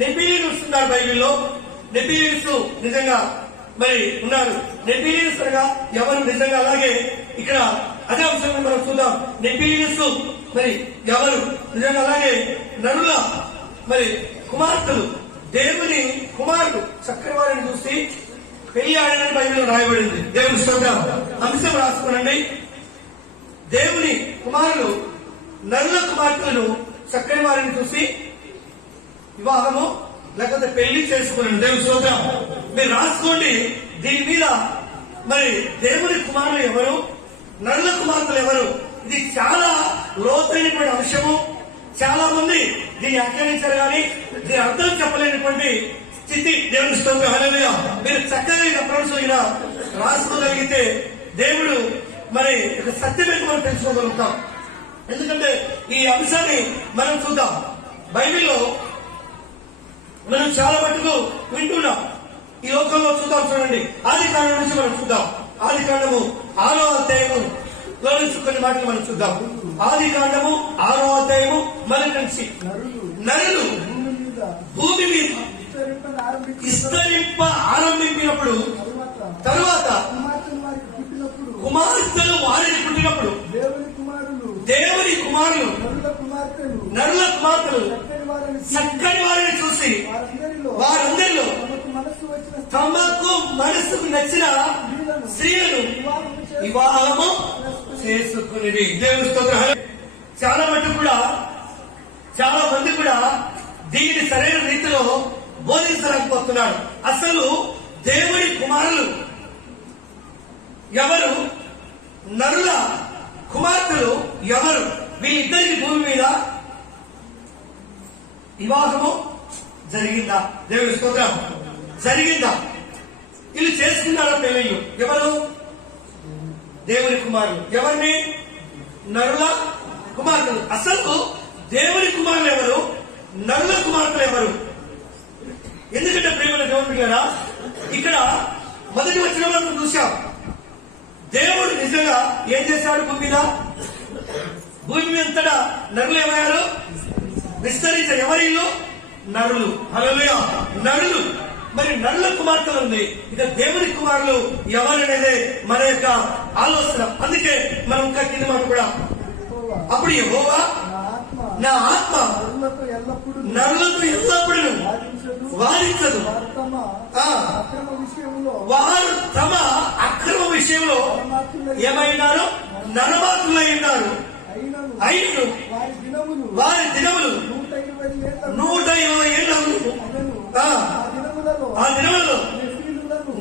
నెబిలియన్స్ ఉన్నారు బైబిల్లో. నెబిలియన్స్ నిజంగా మరి ఉన్నారు. నెబిలియన్స్ అనగా ఎవరు నిజంగా? అలాగే ఇక్కడ అదే అంశాన్ని మనం చూద్దాం. నెబిలియన్స్ మరి ఎవరు నిజంగా? అలాగే నరుల మరి కుమార్తెలు, దేవుని కుమారుడు చక్కని వారిని చూసి పెళ్లి ఆడని బైబిల్లో రాయబడింది. దేవుని స్తోత్రం. అంశం రాసుకోనండి. దేవుని కుమారులు నరుల కుమార్తెలను చక్కని వారిని చూసి వివాహము లేకపోతే పెళ్లి చేసుకున్నాను. దేవుని స్తోత్రం. మీరు రాసుకోండి. దీని మీద మరి దేవుని కుమారులు ఎవరు, నరుల కుమార్తెలు ఎవరు? ఇది చాలా లోతైనటువంటి అంశము. చాలా మంది దీన్ని వ్యాఖ్యానించారు కానీ దీని అర్థం చెప్పలేనటువంటి స్థితి. దేవుని స్తోత్రం. హల్లెలూయా. మీరు చక్కగా ప్రపంచం రాసుకోగలిగితే దేవుడు మరి సత్యమేంటి మనం తెలుసుకోగలుగుతాం. ఎందుకంటే ఈ అంశాన్ని మనం చూద్దాం. బైబిల్లో మనం చాలా మట్టుకు వింటున్నాం. ఈ లోకంలో చూద్దాం. చూడండి, ఆది కాండం నుంచి మనం చూద్దాం. ఆది కాండము 6వ అధ్యాయము నుంచి కొన్ని మాటలు మనం చూద్దాం. ఆది కాండము 6వ అధ్యాయము మొదటి నుంచి. నరులు భూమి మీద విస్తరింప ఆరంభించినప్పుడు, తరువాత కుమార్తెలు వారిని పుట్టినప్పుడు దేవుని కుమారులు నరుల కుమార్తెలు చక్కని వారిని చూసి వారందరిలో తమకు మనసుకు నచ్చిన స్త్రీలను వివాహము చేసుకునేది. దేవుని స్తోత్రం. చాలా మటుకు కూడా చాలా మంది కూడా దీనిని సరైన రీతిలో బోధించలేకపోతున్నాడు. అసలు దేవుని కుమారులు ఎవరు, నరుల కుమార్తెలు ఎవరు? వీళ్ళిద్దరికి భూమి మీద వివాహము జరిగిందా? దేవుని స్తోత్రం. జరిగిందా? వీళ్ళు చేసుకున్నారా పెళ్ళిళ్ళు? ఎవరు? దేవుని కుమారులు. ఎవరిని? నరుల కుమార్తెలు. అసలు దేవుని కుమారులు ఎవరు, నరుల కుమార్తెలు ఎవరు? ఎందుకంటే ప్రేమల దేవుని గారా, ఇక్కడ మొదటి వచ్చిన మనం చూశాం. దేవుడు నిజంగా ఏం చేశాడు? భూమి మీద అంతటా నరులు ఏమయ్యారు? విస్తరించారు. ఎవరిల్లు? నరులు. హల్లెలూయా. నరులు. మరి నరుల కుమార్తెలు ఉంది. ఇక దేవుని కుమారులు ఎవరనేదే మన యొక్క ఆలోచన. అందుకే మనం ఇంకా కింద మాట కూడా, అప్పుడు యెహోవా నా ఆత్మ నరులతో ఎల్లప్పుడూ వారించదు, వారు తమ అక్రమ విషయంలో ఏమైనారు? నరమాతులై ఉన్నారు. అయినను వారి దినములు 120 ఏళ్ళు. ఆ దినములలో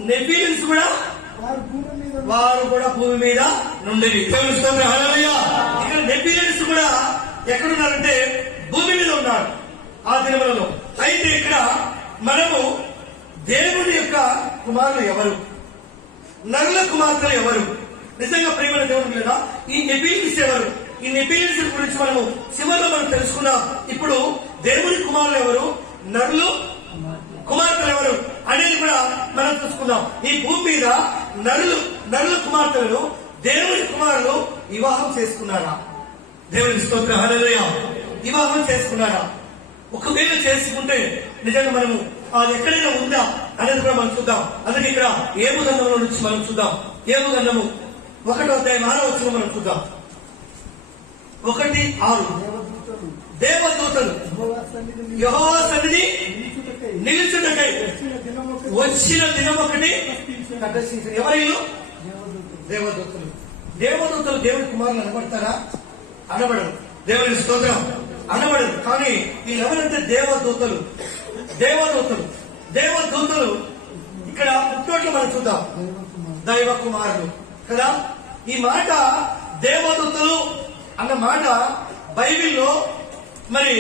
నెఫీలిమ్స్ కూడా వారు కూడా భూమి మీద నుండి. హల్లెలూయా. ఇక్కడ నెఫీలిమ్స్ కూడా ఎక్కడున్నారంటే భూమి మీద ఉన్నారు ఆ దినములలో. అయితే ఇక్కడ మనము దేవుని యొక్క కుమారులు ఎవరు, నరుల కుమార్తెలు ఎవరు? నిజంగా ప్రేమ దేవుని మీద ఈ నెఫీలిమ్స్ ఎవరు? ఈ నెఫీలిమ్స్ గురించి మనము చివరిలో మనం తెలుసుకున్నాం. ఇప్పుడు దేవుని కుమారులు ఎవరు, నరులు కుమార్తెలు ఎవరు అనేది కూడా మనం చూసుకున్నాం. ఈ భూమి మీద నరుల కుమార్తెలను దేవుని కుమారులు వివాహం చేసుకున్నారా? దేవుని స్తోత్రం. హల్లెలూయా. వివాహం చేసుకున్నారా? ఒకవేళ చేసుకుంటే నిజంగా మనము అది ఎక్కడైనా ఉందా అనేది కూడా మనం చూద్దాం. అందుకే ఇక్కడ ఏబు గ్రంథంలో నుంచి మనం చూద్దాం. ఏబు గ్రంథము 1వ అధ్యాయం 6వ వచనం మనం చూద్దాం. 1:6. దేవదూతలు యెహోవా సన్నిధి నిలుచుటకై వచ్చిన దినం ఒకటి ప్రదర్శించారు. ఎవరు? దేవదూతలు. దేవదూతలు దేవుని కుమారులు అనబడతారా? అనబడరు. దేవుని స్తోత్రం. అనబడరు. కానీ వీళ్ళు ఎవరంటే దేవదూతలు. దేవదూతలు ఇక్కడ పుట్టోట్లు మనం చూద్దాం. దైవ కుమారులు కదా. ఈ మాట దేవదూతలు అన్న మాట బైబిల్లో మరి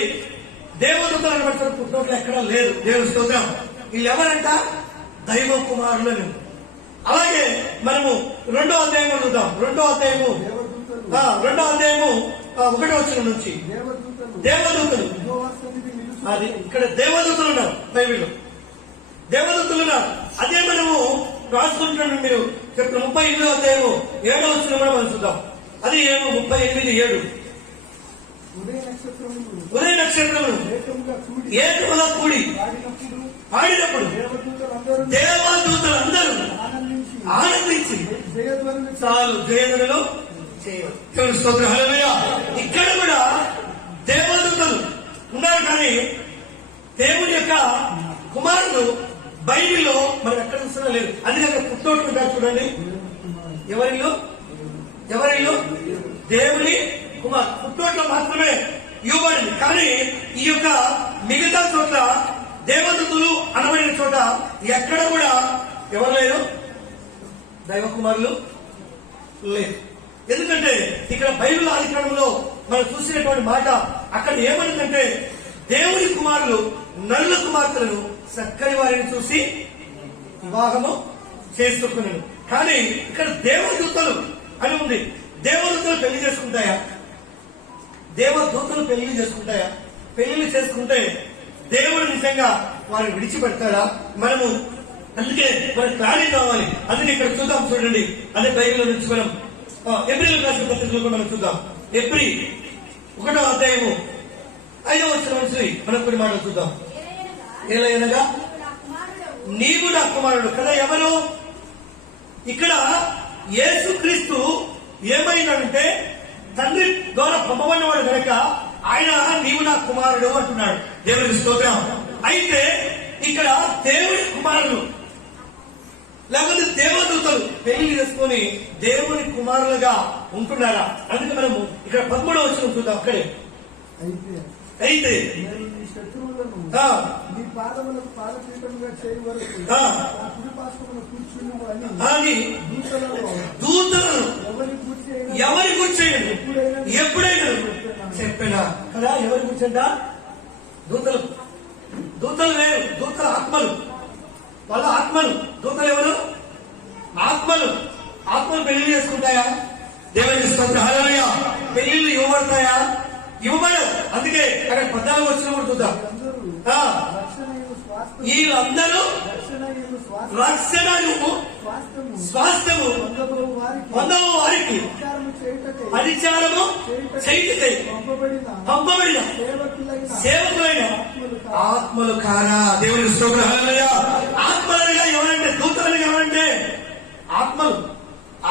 దేవదూతలు అనబడతారు పుట్టోట్లు ఎక్కడా లేదు. దేవుని స్తోత్రం. వీళ్ళు ఎవరంట? దైవ కుమారులను. అలాగే మనము 2వ అధ్యాయం చూద్దాం. 2వ అధ్యాయము 1వ వచనం నుంచి దేవదూతలు. అది ఇక్కడ దేవదూతలు ఉన్నారు బైబిల్లో. దేవదూతలు ఉన్నారు. అదే మనము రాసుకుంటున్నాం. మీరు చెప్పిన 38వ అధ్యాయము 7వ వచనం కూడా మనం చూద్దాం. అది 38:7. ఉదయ నక్షత్రములు ఏకముగా కూడి ఆడినప్పుడు దేవదూతలందరూ ఆనందించి చాలు జయధ్వనులు చేయవచ్చు. స్తోత్రం. హల్లెలూయా. ఇక్కడ కూడా దేవదూతలు ఉన్నారు, కానీ దేవుని యొక్క కుమారుడు బైబిల్లో మనం ఎక్కడ చూసినా లేదు. అందుకే అక్కడ పుట్టోట్లు ఉంటారు చూడండి. ఎవరిలో దేవుని కుమార్ పుట్టోట్లో మాత్రమే ఇవ్వబడింది. కానీ ఈ యొక్క మిగతా చోట్ల దేవదూతలు అనబడిన చోట ఎక్కడ కూడా ఎవరు లేరు, దైవ కుమారులు లేదు. ఎందుకంటే ఇక్కడ బైబిల్ ఆదికాండంలో మనం చూసినటువంటి మాట అక్కడ ఏమనుందంటే దేవుని కుమారులు నల్ల కుమార్తెలను చక్కని వారిని చూసి వివాహము చేసుకున్నాను. కానీ ఇక్కడ దేవదూతలు అని ఉంది. దేవదూతలు పెళ్లి చేసుకుంటాయా? దేవదూతలు పెళ్లి చేసుకుంటాయా? పెళ్లి చేసుకుంటే దేవుడు నిజంగా వారిని విడిచిపెడతాడా? మనము అందుకే మనకు క్లారిటీ కావాలి. అందుకే ఇక్కడ చూద్దాం, చూడండి. అదే బైబిల్లో నుంచి మనం ఏప్రిల్ రాసిన పత్రికలో కూడా మనం చూద్దాం. ఏప్రిల్ 1వ అధ్యాయము 5వ వచనం నుంచి మనం కొన్ని మాటలు చూద్దాం. ఏలయనగా నీవు నా కుమారుడు కదా. ఎవరు ఇక్కడ యేసుక్రీస్తు ఏమైనాడంటే తండ్రి ద్వారా పంపబడినవాడు కనుక ఆయన నీవు నా కుమారుడు అంటున్నాడు. దేవునికి స్తోత్రం. అయితే ఇక్కడ దేవుని కుమారులు లేకపోతే దేవదూతలు పెళ్లి చేసుకుని దేవుని కుమారులుగా ఉంటున్నారా? అందుకే మనము ఇక్కడ 13వ వచనం చూద్దాం. అక్కడే అయితే నీ పాదములకు పాదపీఠముగా చేయి వరకు కుడి పార్శ్వమున కూర్చును అని దూతలను ఎవరి కూర్చేయండి ఎప్పుడైనా చెప్పినా కదా. ఎవరి కూర్చంట? దూతలు. దూతలు వేరు, దూతల ఆత్మలు, వాళ్ళ ఆత్మలు. దూతలు ఎవరు? ఆత్మలు. ఆత్మలు పెళ్లి చేసుకుంటాయా? దేవుని స్తోత్రం. హల్లెలూయా. పెళ్లిళ్ళు ఇవ్వబడతాయా? ఇవ్వబడవు. అందుకే అక్కడ 14వ వచనం కూడా చూద్దాం. వీళ్ళందరూ రక్షణను స్వాస్థ్యము పొందవు వారికి పరిచారము చేయుటకై పంపబడిన సేవకులైన ఆత్మలు కారా. దేవుని స్తోత్రం. హల్లెలూయా. ఆత్మలుగా ఎవరంటే దూతలుగా ఎవరంటే ఆత్మలు.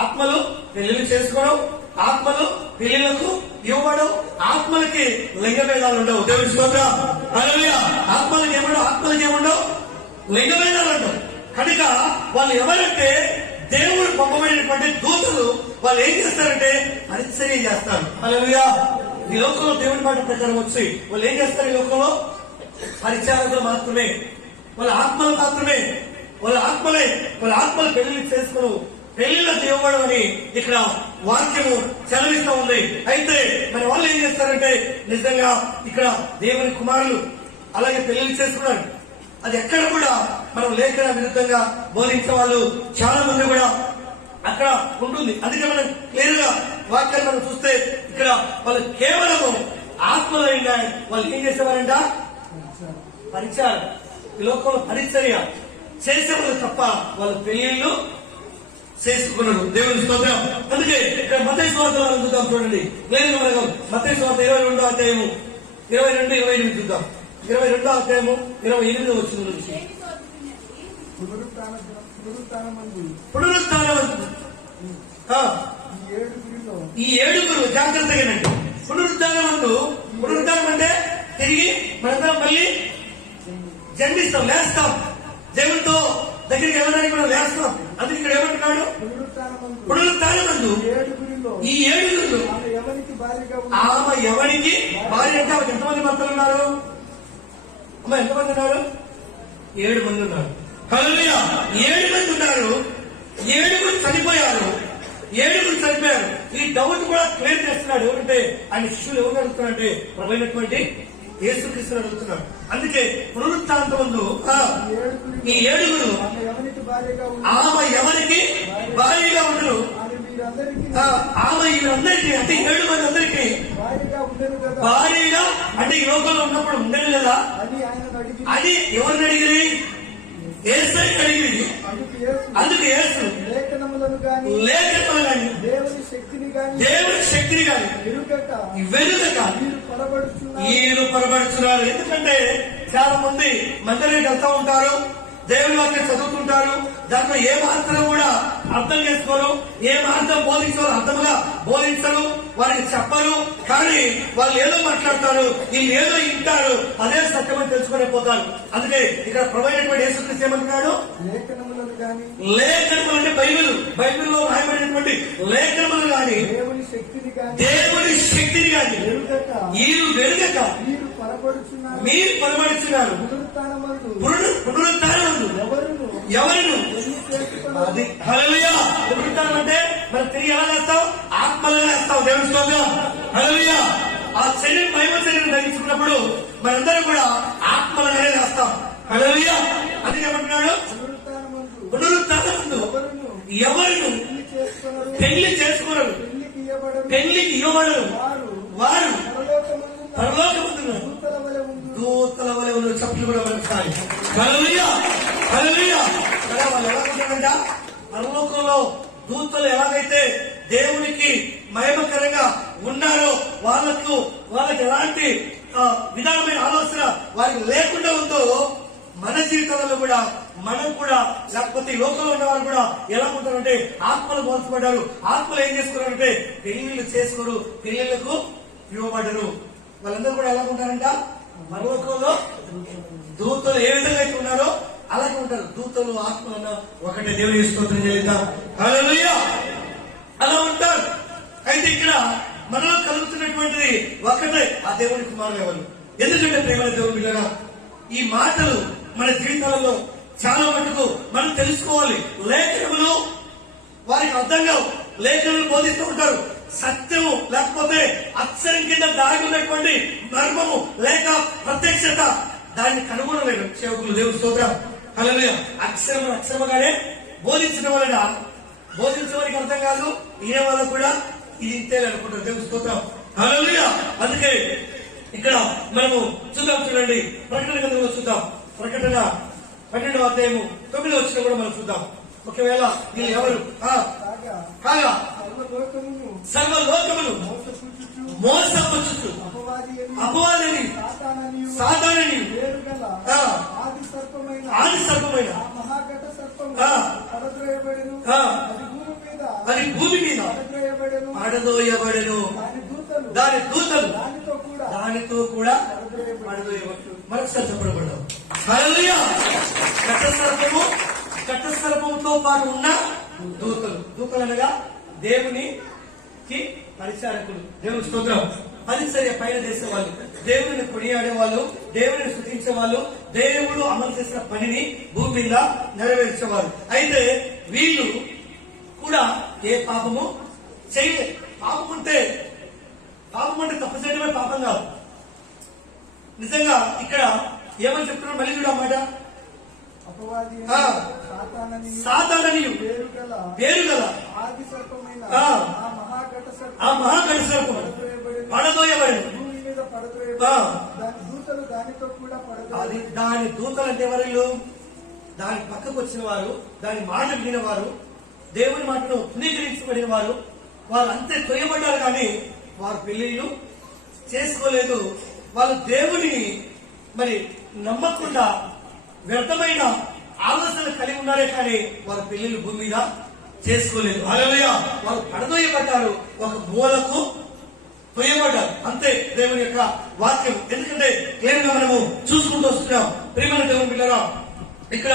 ఆత్మలు పెళ్లిళ్ళు చేసుకోవడం, ఆత్మలు పెళ్లిళ్లకు ఇవ్వడం, ఆత్మలకి లింగ భేదాలు ఉండవు. దేవుని స్తోత్రం. హల్లెలూయా. ఆత్మలకి ఏముండవు, లింగ భేదాలు ఉండవు. కనుక వాళ్ళు ఎవరంటే దేవుడు పంపబడినటువంటి దూతలు. వాళ్ళు ఏం చేస్తారంటే పరిచర్య చేస్తారు. హల్లెలూయా. ఈ లోకంలో దేవుడి మాట ప్రకారం వచ్చి వాళ్ళు ఏం చేస్తారు? ఈ లోకంలో పరిచారకులు మాత్రమే, వాళ్ళ ఆత్మలు మాత్రమే, వాళ్ళ ఆత్మలు పెళ్లి చేసుకోవడం, పెళ్లిళ్ళకు ఇవ్వడం అని ఇక్కడ వాక్యము చదివిస్తూ ఉంది. అయితే మన వాళ్ళు ఏం చేస్తారంటే నిజంగా ఇక్కడ దేవుని కుమారులు అలాగే పెళ్లి చేసుకున్నారు. అది ఎక్కడ కూడా మనం లేఖన విరుద్ధంగా బోధించే వాళ్ళు చాలా మంది కూడా అక్కడ ఉంటుంది. అందుకే మనం క్లియర్గా వాక్యాన్ని మనం చూస్తే ఇక్కడ వాళ్ళు కేవలము ఆత్మలైన వాళ్ళు ఏం చేసేవారంట? పరిచయం. ఈ లోకంలో పరిచర్య చేసేవాళ్ళు తప్ప వాళ్ళు పెళ్లిళ్ళు చేసుకున్నాడు. దేవుని స్తోత్రం. అందుకే ఇక్కడ మత్తయి సువార్త చూద్దాం, చూడండి. లేదు మనకు మత్తయి సువార్త 22వ అధ్యాయము 22-28 చూద్దాం. 22వ అధ్యాయము 28వ వచనం నుంచి పునరుత్థానమందు ఈ ఏడుగురు జాగ్రత్తగా వినండి. పునరుత్థానం అంటే తిరిగి మనందరం మళ్ళీ జన్మిస్తాం, లేస్తాం, దేవునితో దగ్గరికి వెళ్ళడానికి మనం లేస్తాం. అందుకే ఇక్కడ ఏమంటున్నాడు? పునరుత్థానమందు ఈ ఏడుగురు ఆమె ఎవరికి భార్య అంటే ఆమెకు ఎంతమంది భర్తలు ఉన్నారు? అమ్మ ఎంతమంది ఉన్నారు? 7 మంది ఉన్నారు. హల్లెలూయా. 7 మంది ఉన్నారు. 7 చనిపోయారు. ఈ డౌట్ కూడా క్లియర్ చేస్తున్నాడు. ఎవరంటే ఆయన శిష్యులు ఎవరు అడుగుతున్నారంటే ప్రభువైనటువంటి యేసుక్రీస్తుని అడుగుతున్నాడు. అందుకే పునరుత్థానమందు ఈ 7 ఆమె ఎవరికి భార్యగా ఉండరు. ఆమె వీరందరికీ అంటే 7 మంది అందరికీ భార్యగా అంటే ఈ లోకంలో ఉన్నప్పుడు ఉండదు కదా. అది ఎవరిని అడిగింది? యేసుని అడిగింది. అందుకు యేసు లేఖనములను గాని దేవుని శక్తిని గాని వెలుగక పొరబడుచున్నారు. ఎందుకంటే చాలా మంది మందిరానికి వెళ్తా ఉంటారు, దేవుని వాక్యం చదువుతుంటారు, దాంట్లో ఏ మాత్రం కూడా అర్థం చేసుకోరు, ఏ మాత్రం బోధించాలో అర్థముగా బోధించరు, వారికి చెప్పరు. కానీ వాళ్ళు ఏదో మాట్లాడతారు, వీళ్ళు ఏదో వింటారు, అదే సత్యమని తెలుసుకునే పోతారు. అందుకే ఇక్కడ ప్రభువైనటువంటి యేసుక్రీస్తు ఏమంటున్నాడు, లేఖనములను గాని, లేఖనములు అంటే బైబిల్లో రాయబడినటువంటి లేఖనములు గాని, దేవుని శక్తిని గాని వీరు వెరుగక మీరు పొరబడుచున్నారు. పునరుత్థానమందు ఎవరును అది హల్లెలూయా. పునరుత్థానం అంటే మనం తిరిగి ఎలా వేస్తాం? ఆత్మలుగా వేస్తాం. దేవుని స్తోత్రం. హల్లెలూయా. ఆ శరీరం మహిమ శరీరం ధరించుకున్నప్పుడు మనందరం కూడా ఆత్మలుగానే వేస్తాం. హల్లెలూయా. అందుకే ఏమంటున్నాడు, పునరుత్థానమందు ఎవరును పెళ్లి చేసుకున్నారు, పెళ్లికి ఇవ్వబడరు, వారు పరలోకమందున్నారు. దూతల వలె ఉన్న చప్పులు కూడా మనసారి. హల్లెలూయా. హల్లెలూయా. వాళ్ళు ఎలా ఉంటారంట? పరలోకంలో దూతలు ఎలాగైతే దేవునికి మహిమకరంగా ఉన్నారో వాళ్ళకి ఎలాంటి విధానమైన ఆలోచన వారికి లేకుండా ఉందో, మన జీవితాలలో కూడా మనం కూడా, లేకపోతే ఈ లోకంలో ఉన్న వాళ్ళు కూడా ఎలా ఉంటారంటే ఆత్మలు మోసపడ్డారు. ఆత్మలు ఏం చేసుకున్నారంటే పెళ్లిళ్ళు చేసుకోరు, పెళ్లిళ్లకు ఇవ్వబడ్డరు. వాళ్ళందరూ కూడా ఎలా ఉంటారంట? పరలోకంలో దూతలు ఏ విధంగా అయితే ఉన్నారో అలాగే ఉంటారు. దూతలు ఆత్మలన్న ఒకటే. దేవుని స్తోత్రం చెల్లిద్దాం. హల్లెలూయా. అలా ఉంటారు. అయితే ఇక్కడ మనలో కలుగుతున్నటువంటిది ఒకటే, ఆ దేవుని కుమారులు ఎవరు? ఎందుకంటే ప్రేమ దేవుని బిడ్డగా ఈ మాటలు మన జీవితాలలో చాలా మటుకు మనం తెలుసుకోవాలి. లేఖనములు వారికి అర్థం కావు, లేఖనలు బోధిస్తూ ఉంటారు. సత్యము లేకపోతే అక్షరం కింద దాగి ఉన్నటువంటి మర్మము లేక ప్రత్యక్షత దాన్ని కనుగొనలేదు సేవకులు. దేవుని స్తోత్రం. హల్లెలూయా. అక్షరముగానే బోధించడం వలన బోధించడానికి అర్థం కాదు, ఈయన వల్ల కూడా ఇది ఇంతే అనుకుంటారు. దేవుని స్తోత్రం. హల్లెలూయా. అందుకే ఇక్కడ మనము చూడండి, ప్రకటన గ్రంథంలో చూద్దాం. ప్రకటన 12వ అధ్యాయము 9వ వచనం కూడా మనం చూద్దాం. ఒకవేళ వీళ్ళు ఎవరు కాగా సర్వలోకములు మోసపుచ్చుచు అపవాదిని సాతానని ఆది సర్పమైన అది భూమి మీద పడదోయబడెను. దాని దూతలు దానితో కూడా పడదోయబడు. మరొకసారి చెప్పబడ్డాం. హల్లెలూయా. కట్టసర్పముతో పాటు ఉన్న దూతలు అనగా దేవునికి పరిచారకులు. దేవుని స్తోత్రం. పరిచర్య పైన చేసే వాళ్ళు, దేవుడిని కొనియాడే వాళ్ళు, దేవుడిని స్తుతించే వాళ్ళు, దేవుడు అమలు చేసిన పనిని భూమి మీద నెరవేర్చేవారు. అయితే వీళ్ళు కూడా ఏ పాపము చేయలేదు. పాపం అంటే తప్పు చేయడమే పాపం కాదు. నిజంగా ఇక్కడ ఏమని చెప్తున్నారు? మళ్ళీ చూడ మాట, సాతాననియు పేరుగల ఆ మహాఘట సర్పము పడదోయబడెను. అది దాని దూతలు అంటే ఎవరు? దాని పక్కకు వచ్చిన వారు, దాని మాట వినిన వారు, దేవుని మాటను పునీకరించబడిన వారు, వారు అంతే తొయ్యబడ్డారు. కానీ వారు పెళ్లిళ్ళు చేసుకోలేదు. వాళ్ళు దేవుని మరి నమ్మకుండా వ్యర్థమైన ఆలోచనలు కలిగి ఉన్నారే కానీ వారు పెళ్లిళ్ళు భూమి మీద చేసుకోలేదు. హల్లెలూయా. వారు పడదోయబడ్డారు, ఒక మూలకు తొయ్యబడ్డారు. అంతే దేవుని యొక్క వాక్యం. ఎందుకంటే క్లియర్గా మనము చూసుకుంటూ వస్తున్నాం. ప్రియమైన దేవుని బిడ్డలారా, ఇక్కడ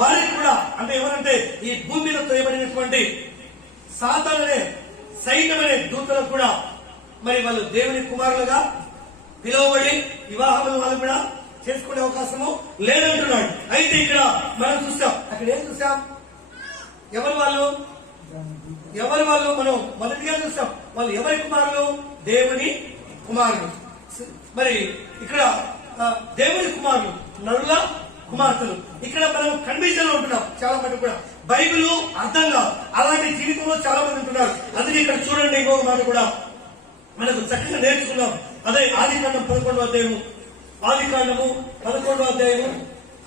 వారికి కూడా అంటే ఎవరంటే ఈ భూమి మీద తొయ్యబడినటువంటి సాతాననే సైన్యమనే దూతలకు కూడా మరి వాళ్ళు దేవుని కుమారులుగా పిలువబడి వివాహములు వాళ్ళు కూడా చేసుకునే అవకాశము లేదంటున్నాడు. అయితే ఇక్కడ మనం చూస్తాం, అక్కడ ఏం చూసాం? ఎవరు వాళ్ళు మనం మొదటిగా చూస్తాం. వాళ్ళు ఎవరి కుమారులు? దేవుని కుమారులు. మరి ఇక్కడ దేవుని కుమారులు, నరుల కుమార్తెలు. ఇక్కడ మనం కన్ఫ్యూజన్ లో ఉంటున్నాం చాలా మంది కూడా. బైబిల్ అర్థం కాదు, అలాంటి జీవితంలో చాలా మంది ఉంటున్నారు. అందుకే ఇక్కడ చూడండి, ఇంకొక మాట కూడా మనకు చక్కగా నేర్చుకున్నాం. అదే ఆదికాండం 11వ అధ్యాయము, ఆదికాండము 11వ అధ్యాయము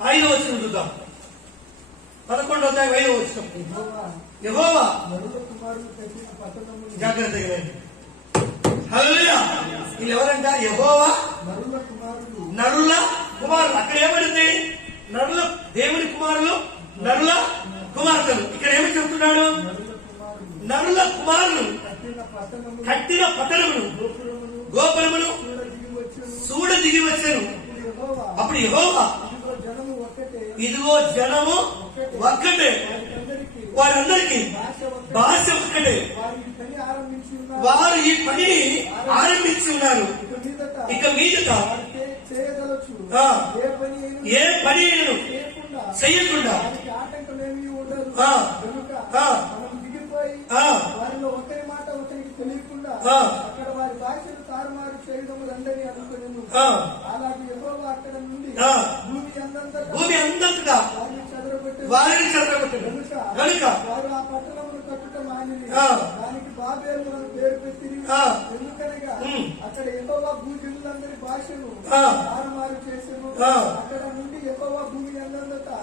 5వ వచనం చూద్దాం. 11వ అధ్యాయం 5వ వచనం. యెహోవా జాగ్రత్తగా హల్లెలూయా. వీళ్ళు ఎవరంట? యెహోవా నరుల కుమారుడు. నరుల కుమారులు. అక్కడ ఏమడింది? నరుల దేవుని కుమారులు, నరుల కుమార్తెలు. ఇక్కడ ఏమి చెప్తున్నాడు? నరుల కుమారులు కట్టిన పట్టణమును గోపురమును చూడ దిగి వచ్చాను. అప్పుడు యెహోవా ఇదిగో జనము ఒక్కటే, వారందరికీ భాష ఒక్కటే, వారు ఈ పనిని ఆరంభించి ఉన్నారు. ఇక మీదట ఏ పని చేయకుండా వారిలో ఒకరి మాట ఒకరికి తెలియకుండా అక్కడ వారి భాషను తారుమారు చేయడం రండని అనుకున్నాను. అలాగే యెహోవా అక్కడ నుండి భూమి అందంతటా వారిని చెదరగొట్టెను కనుక వారు ఆ పట్టణమును కట్టుట మానిరి. దానికి బాబేలు అని పేరు పెట్టిరి. ఎందుకనగా అక్కడ యెహోవా భూజనులందరి భాషను తారుమారు చేసెను. అక్కడ నుండి యెహోవా భూమి అందంతటా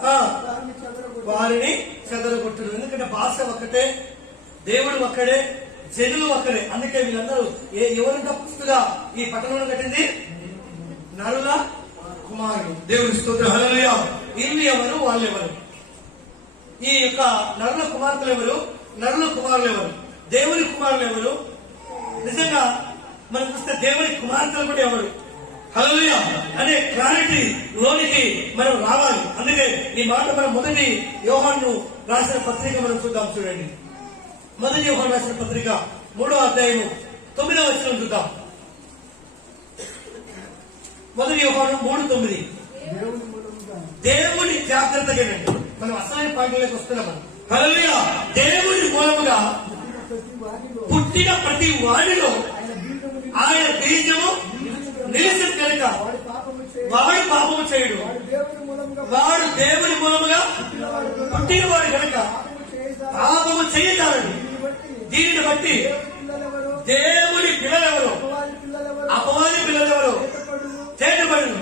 వారిని చెదరగొట్టెను. ఎందుకంటే భాష ఒక్కటే, దేవుడు ఒక్కడే, జనులు ఒక్కడే. అందుకే వీళ్ళందరూ ఎవరు తప్పుగా ఈ పట్టణంలో కట్టింది? నరుల కుమారుడు. దేవుడి స్తోత్రం. హల్లెలూయా. వీళ్ళు ఎవరు? వాళ్ళు ఎవరు? ఈ యొక్క నరుల కుమార్తెలు ఎవరు? నరుల కుమారులు ఎవరు? దేవుని కుమారులు ఎవరు? నిజంగా మనం చూస్తే దేవుని కుమార్తెలు కూడా ఎవరు? హల్లెలూయా అనే క్లారిటీ లోనికి మనం రావాలి. అందుకే ఈ మాట మనం మొదటి యోహాను రాసిన పత్రిక మనం చూద్దాం. చూడండి, మొదటి యోహాను రాసిన పత్రిక 3వ అధ్యాయము 9వ వచనం చూద్దాం. మొదటి యోహాను 3:9. దేవుని జాగ్రత్తగా మనం అసలైన పాయింట్లోకి వస్తున్నాం. హల్లెలూయా. దేవుని మూలముగా పుట్టిన ప్రతి వాడిలో ఆయన బీజము నిలిచిన కనుక వాడు పాపము చేయడు. వాడు దేవుని మూలముగా పుట్టినవాడు కనుక పాపము చేయగలడు. దీనిని బట్టి దేవుని పిల్లలెవరు? అపవాది పిల్లలెవరు? చేతబడును.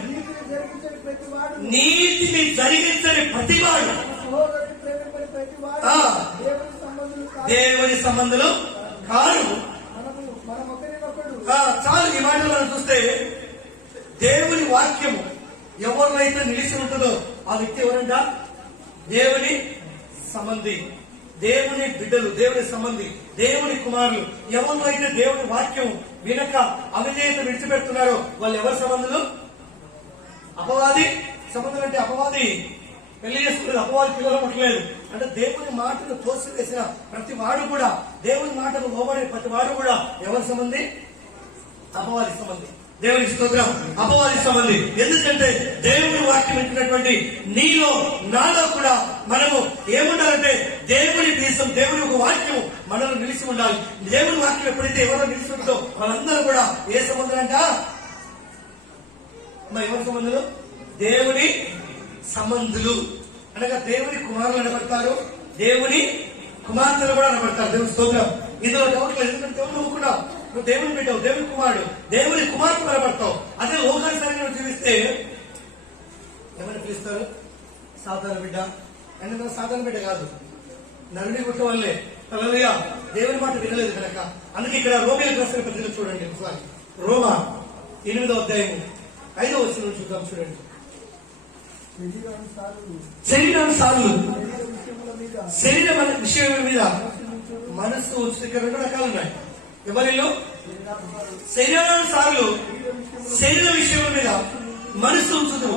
నీతిని జరిగించని ప్రతివాడు దేవుని సంబంధులు కాదు. చాలు. ఈ మాటలు మనం చూస్తే దేవుని వాక్యము ఎవరినైతే నిలిచి ఉంటుందో ఆ వ్యక్తి ఎవరంట? దేవుని సంబంధి, దేవుని బిడ్డలు, దేవుని సంబంధి, దేవుని కుమారులు. ఎవరినైతే దేవుని వాక్యం వినక అవిధేయత విడిచిపెడుతున్నారో వాళ్ళు ఎవరి సంబంధులు? అపవాది సంబంధులు. అంటే అపవాది పెళ్లి చేసుకునేది, అపవాది పిల్లలు పుట్టలేదు. అంటే దేవుని మాటను తోసివేసిన ప్రతి వాడు కూడా, దేవుని మాటను లోబడే ప్రతి వాడు కూడా ఎవరి సంబంధి? అపవాది సంబంధి. దేవుని స్తోత్రం. అపవాది సంబంధి. ఎందుకంటే దేవుని వాక్యం వింటున్నటువంటి నీలో నాలో కూడా మనము ఏముండాలంటే దేవుని బీజం, దేవుని ఒక వాక్యం మనలో నిలిచి ఉండాలి. దేవుని వాక్యం ఎప్పుడైతే ఎవరో నిలిచి ఉంటుందో వాళ్ళందరూ కూడా ఏ సంబంధం అంట? ఎవరి సంబంధులు? దేవుని సంబంధులు. అనగా దేవుని కుమారులు అనబడతారు, దేవుని కుమార్తెలు కూడా అనబడతారు. దేవుని స్తోత్రం. ఇందులో డౌట్ లేదు. ఎందుకంటే దేవుడు నువ్వు కూడా, నువ్వు దేవుని బిడ్డవు, దేవుని కుమారుడు, దేవుని కుమార్తె అనబడతావు. అదే లోకానుసారంగా జీవిస్తే ఏమని పిలుస్తారు? సాధారణ బిడ్డ. ఎందుకంటే సాధారణ బిడ్డ కాదు, నరుని గుట్ట వల్లే. హల్లెలూయా. దేవుని మాట వినలేదు కనుక. అందుకే ఇక్కడ రోమీయులకు రాసిన పత్రిక చూడండి ఒకసారి. రోమా 8వ అధ్యాయము 5వ వచనం చూద్దాం. చూడండి. శరీరానుసారులు శరీర విషయం మీద మనస్సు ఉంచిన 2 రకాలు ఉన్నాయి. ఎవరిలో? శరీరానుసారులు శరీర విషయం మీద మనస్సు ఉంచుదు,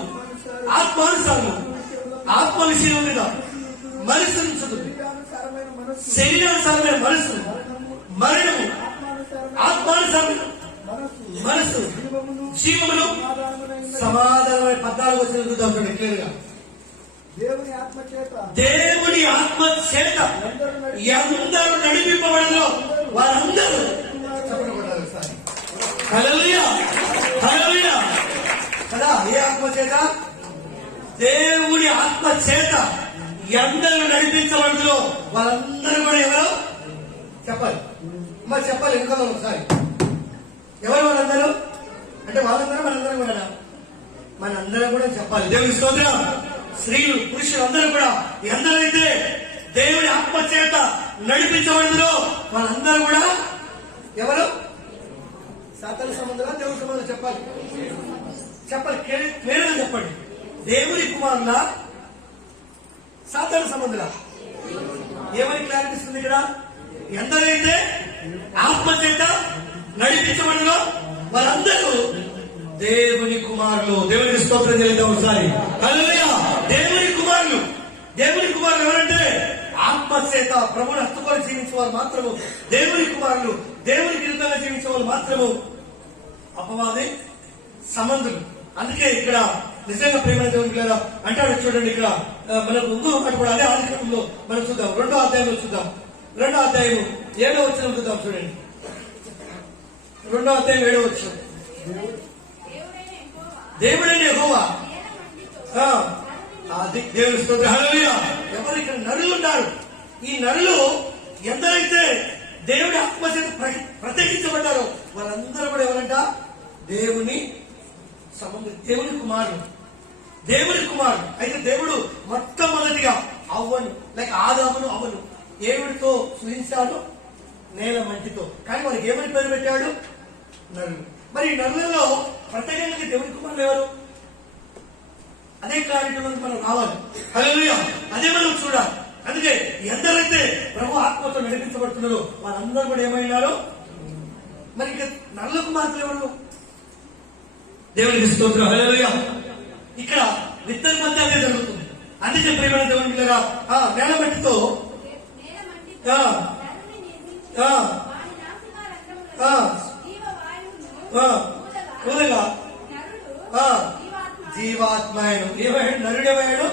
ఆత్మానుసారులు ఆత్మ విషయం మీద మనస్సు ఉంచుదు. శరీరానుసారమైన మనస్సు మరణము, ఆత్మానుసారమైన మనస్సు జీవమును సమాధానమైన 14వ వచనం చూద్దాం క్లియర్ గా. దేవుని ఆత్మ చేత అందరూ నడిపింపబడలో వారందరూ చెప్పబడ్డారు. హల్లెలూయా. హల్లెలూయా కదా. ఏ ఆత్మ చేత? దేవుని ఆత్మ చేత అందరూ నడిపించబడలో వాళ్ళందరూ కూడా ఎవరు చెప్పాలి? మరి చెప్పాలి ఎందుకన్నా ఒకసారి. ఎవరు వాళ్ళందరూ అంటే? వాళ్ళందరూ మనందరం కూడా, మనందరం కూడా చెప్పాలి. దేవుని స్తోత్రం. స్త్రీలు, పురుషులు అందరూ కూడా ఎందరైతే దేవుని ఆత్మ చేత నడిపించబడిందో వాళ్ళందరూ కూడా ఎవరు? సాతాను సంబంధాలా దేవుని సంబంధం చెప్పాలి క్లియర్గా చెప్పండి. దేవుని కుమారుల సాతాను సంబంధుల ఏమని క్లారిటీ ఇస్తుంది ఇక్కడ? ఎందరైతే ఆత్మచేత నడిపించబడినో వారందరూ దేవుని కుమారులు. దేవునికి స్తోత్రం చేద్దాం ఒకసారి. హల్లెలూయా. దేవుని కుమారులు ఎవరంటే ఆత్మచేత ప్రభువుని హత్తుకొని జీవించే వాళ్ళు మాత్రము దేవుని కుమారులు. దేవునికి విరుద్ధంగా జీవించే వాళ్ళు మాత్రము అపవాది సంబంధులు. అందుకే ఇక్కడ నిజంగా ప్రేమ దేవుని పిల్లల అంటాడు చూడండి. ఇక్కడ మనకు ఇంకొక మాట కూడా అదే ఆదికాండంలో మనం చూద్దాం. 2వ అధ్యాయంలో చూద్దాం. 2వ అధ్యాయం 7వ వచనం చూద్దాం చూడండి. 2వ అధ్యాయం 7వ వచనం. దేవుడైన యెహోవా అది దేవుని స్తోత్రం. హల్లెలూయా. ఎవరు ఇక్కడ నరులు ఉన్నారు. ఈ నరులు ఎందరైతే దేవుడి ఆత్మచేత ప్రత్యేకించబడ్డారో వాళ్ళందరూ కూడా ఎవరంట? దేవుని సంబంధం, దేవుని కుమారులు. అయితే దేవుడు మొట్టమొదటిగా అవ్వను అవ్వను ఏమిడితో సృజించాడు? నేల మంటితో. కానీ వారికి ఏమని పేరు పెట్టాడు? నరులు. మరి ఈ నరులలో ప్రత్యేకంగా దేవుని కుమారులు ఎవరు? అదే క్లారిటీలో మనం రావాలి. హల్లెలూయా. అదే మనం చూడాలి. అందుకే ఎందరైతే ప్రభు ఆత్మతో నడిపించబడుతున్నారో వాళ్ళందరూ కూడా ఏమైనారు? మరి ఇక నరుల కుమార్తెలు ఎవరు? దేవునికి స్తోత్రం. హల్లెలూయా. ఇక్కడ ఇద్దరి మధ్య అదే జరుగుతుంది. అందుకే ప్రియమైన దేవుని పిల్లగా నేల మట్టితో కూలగా జీవాత్మాయను. నరుడేవాడు?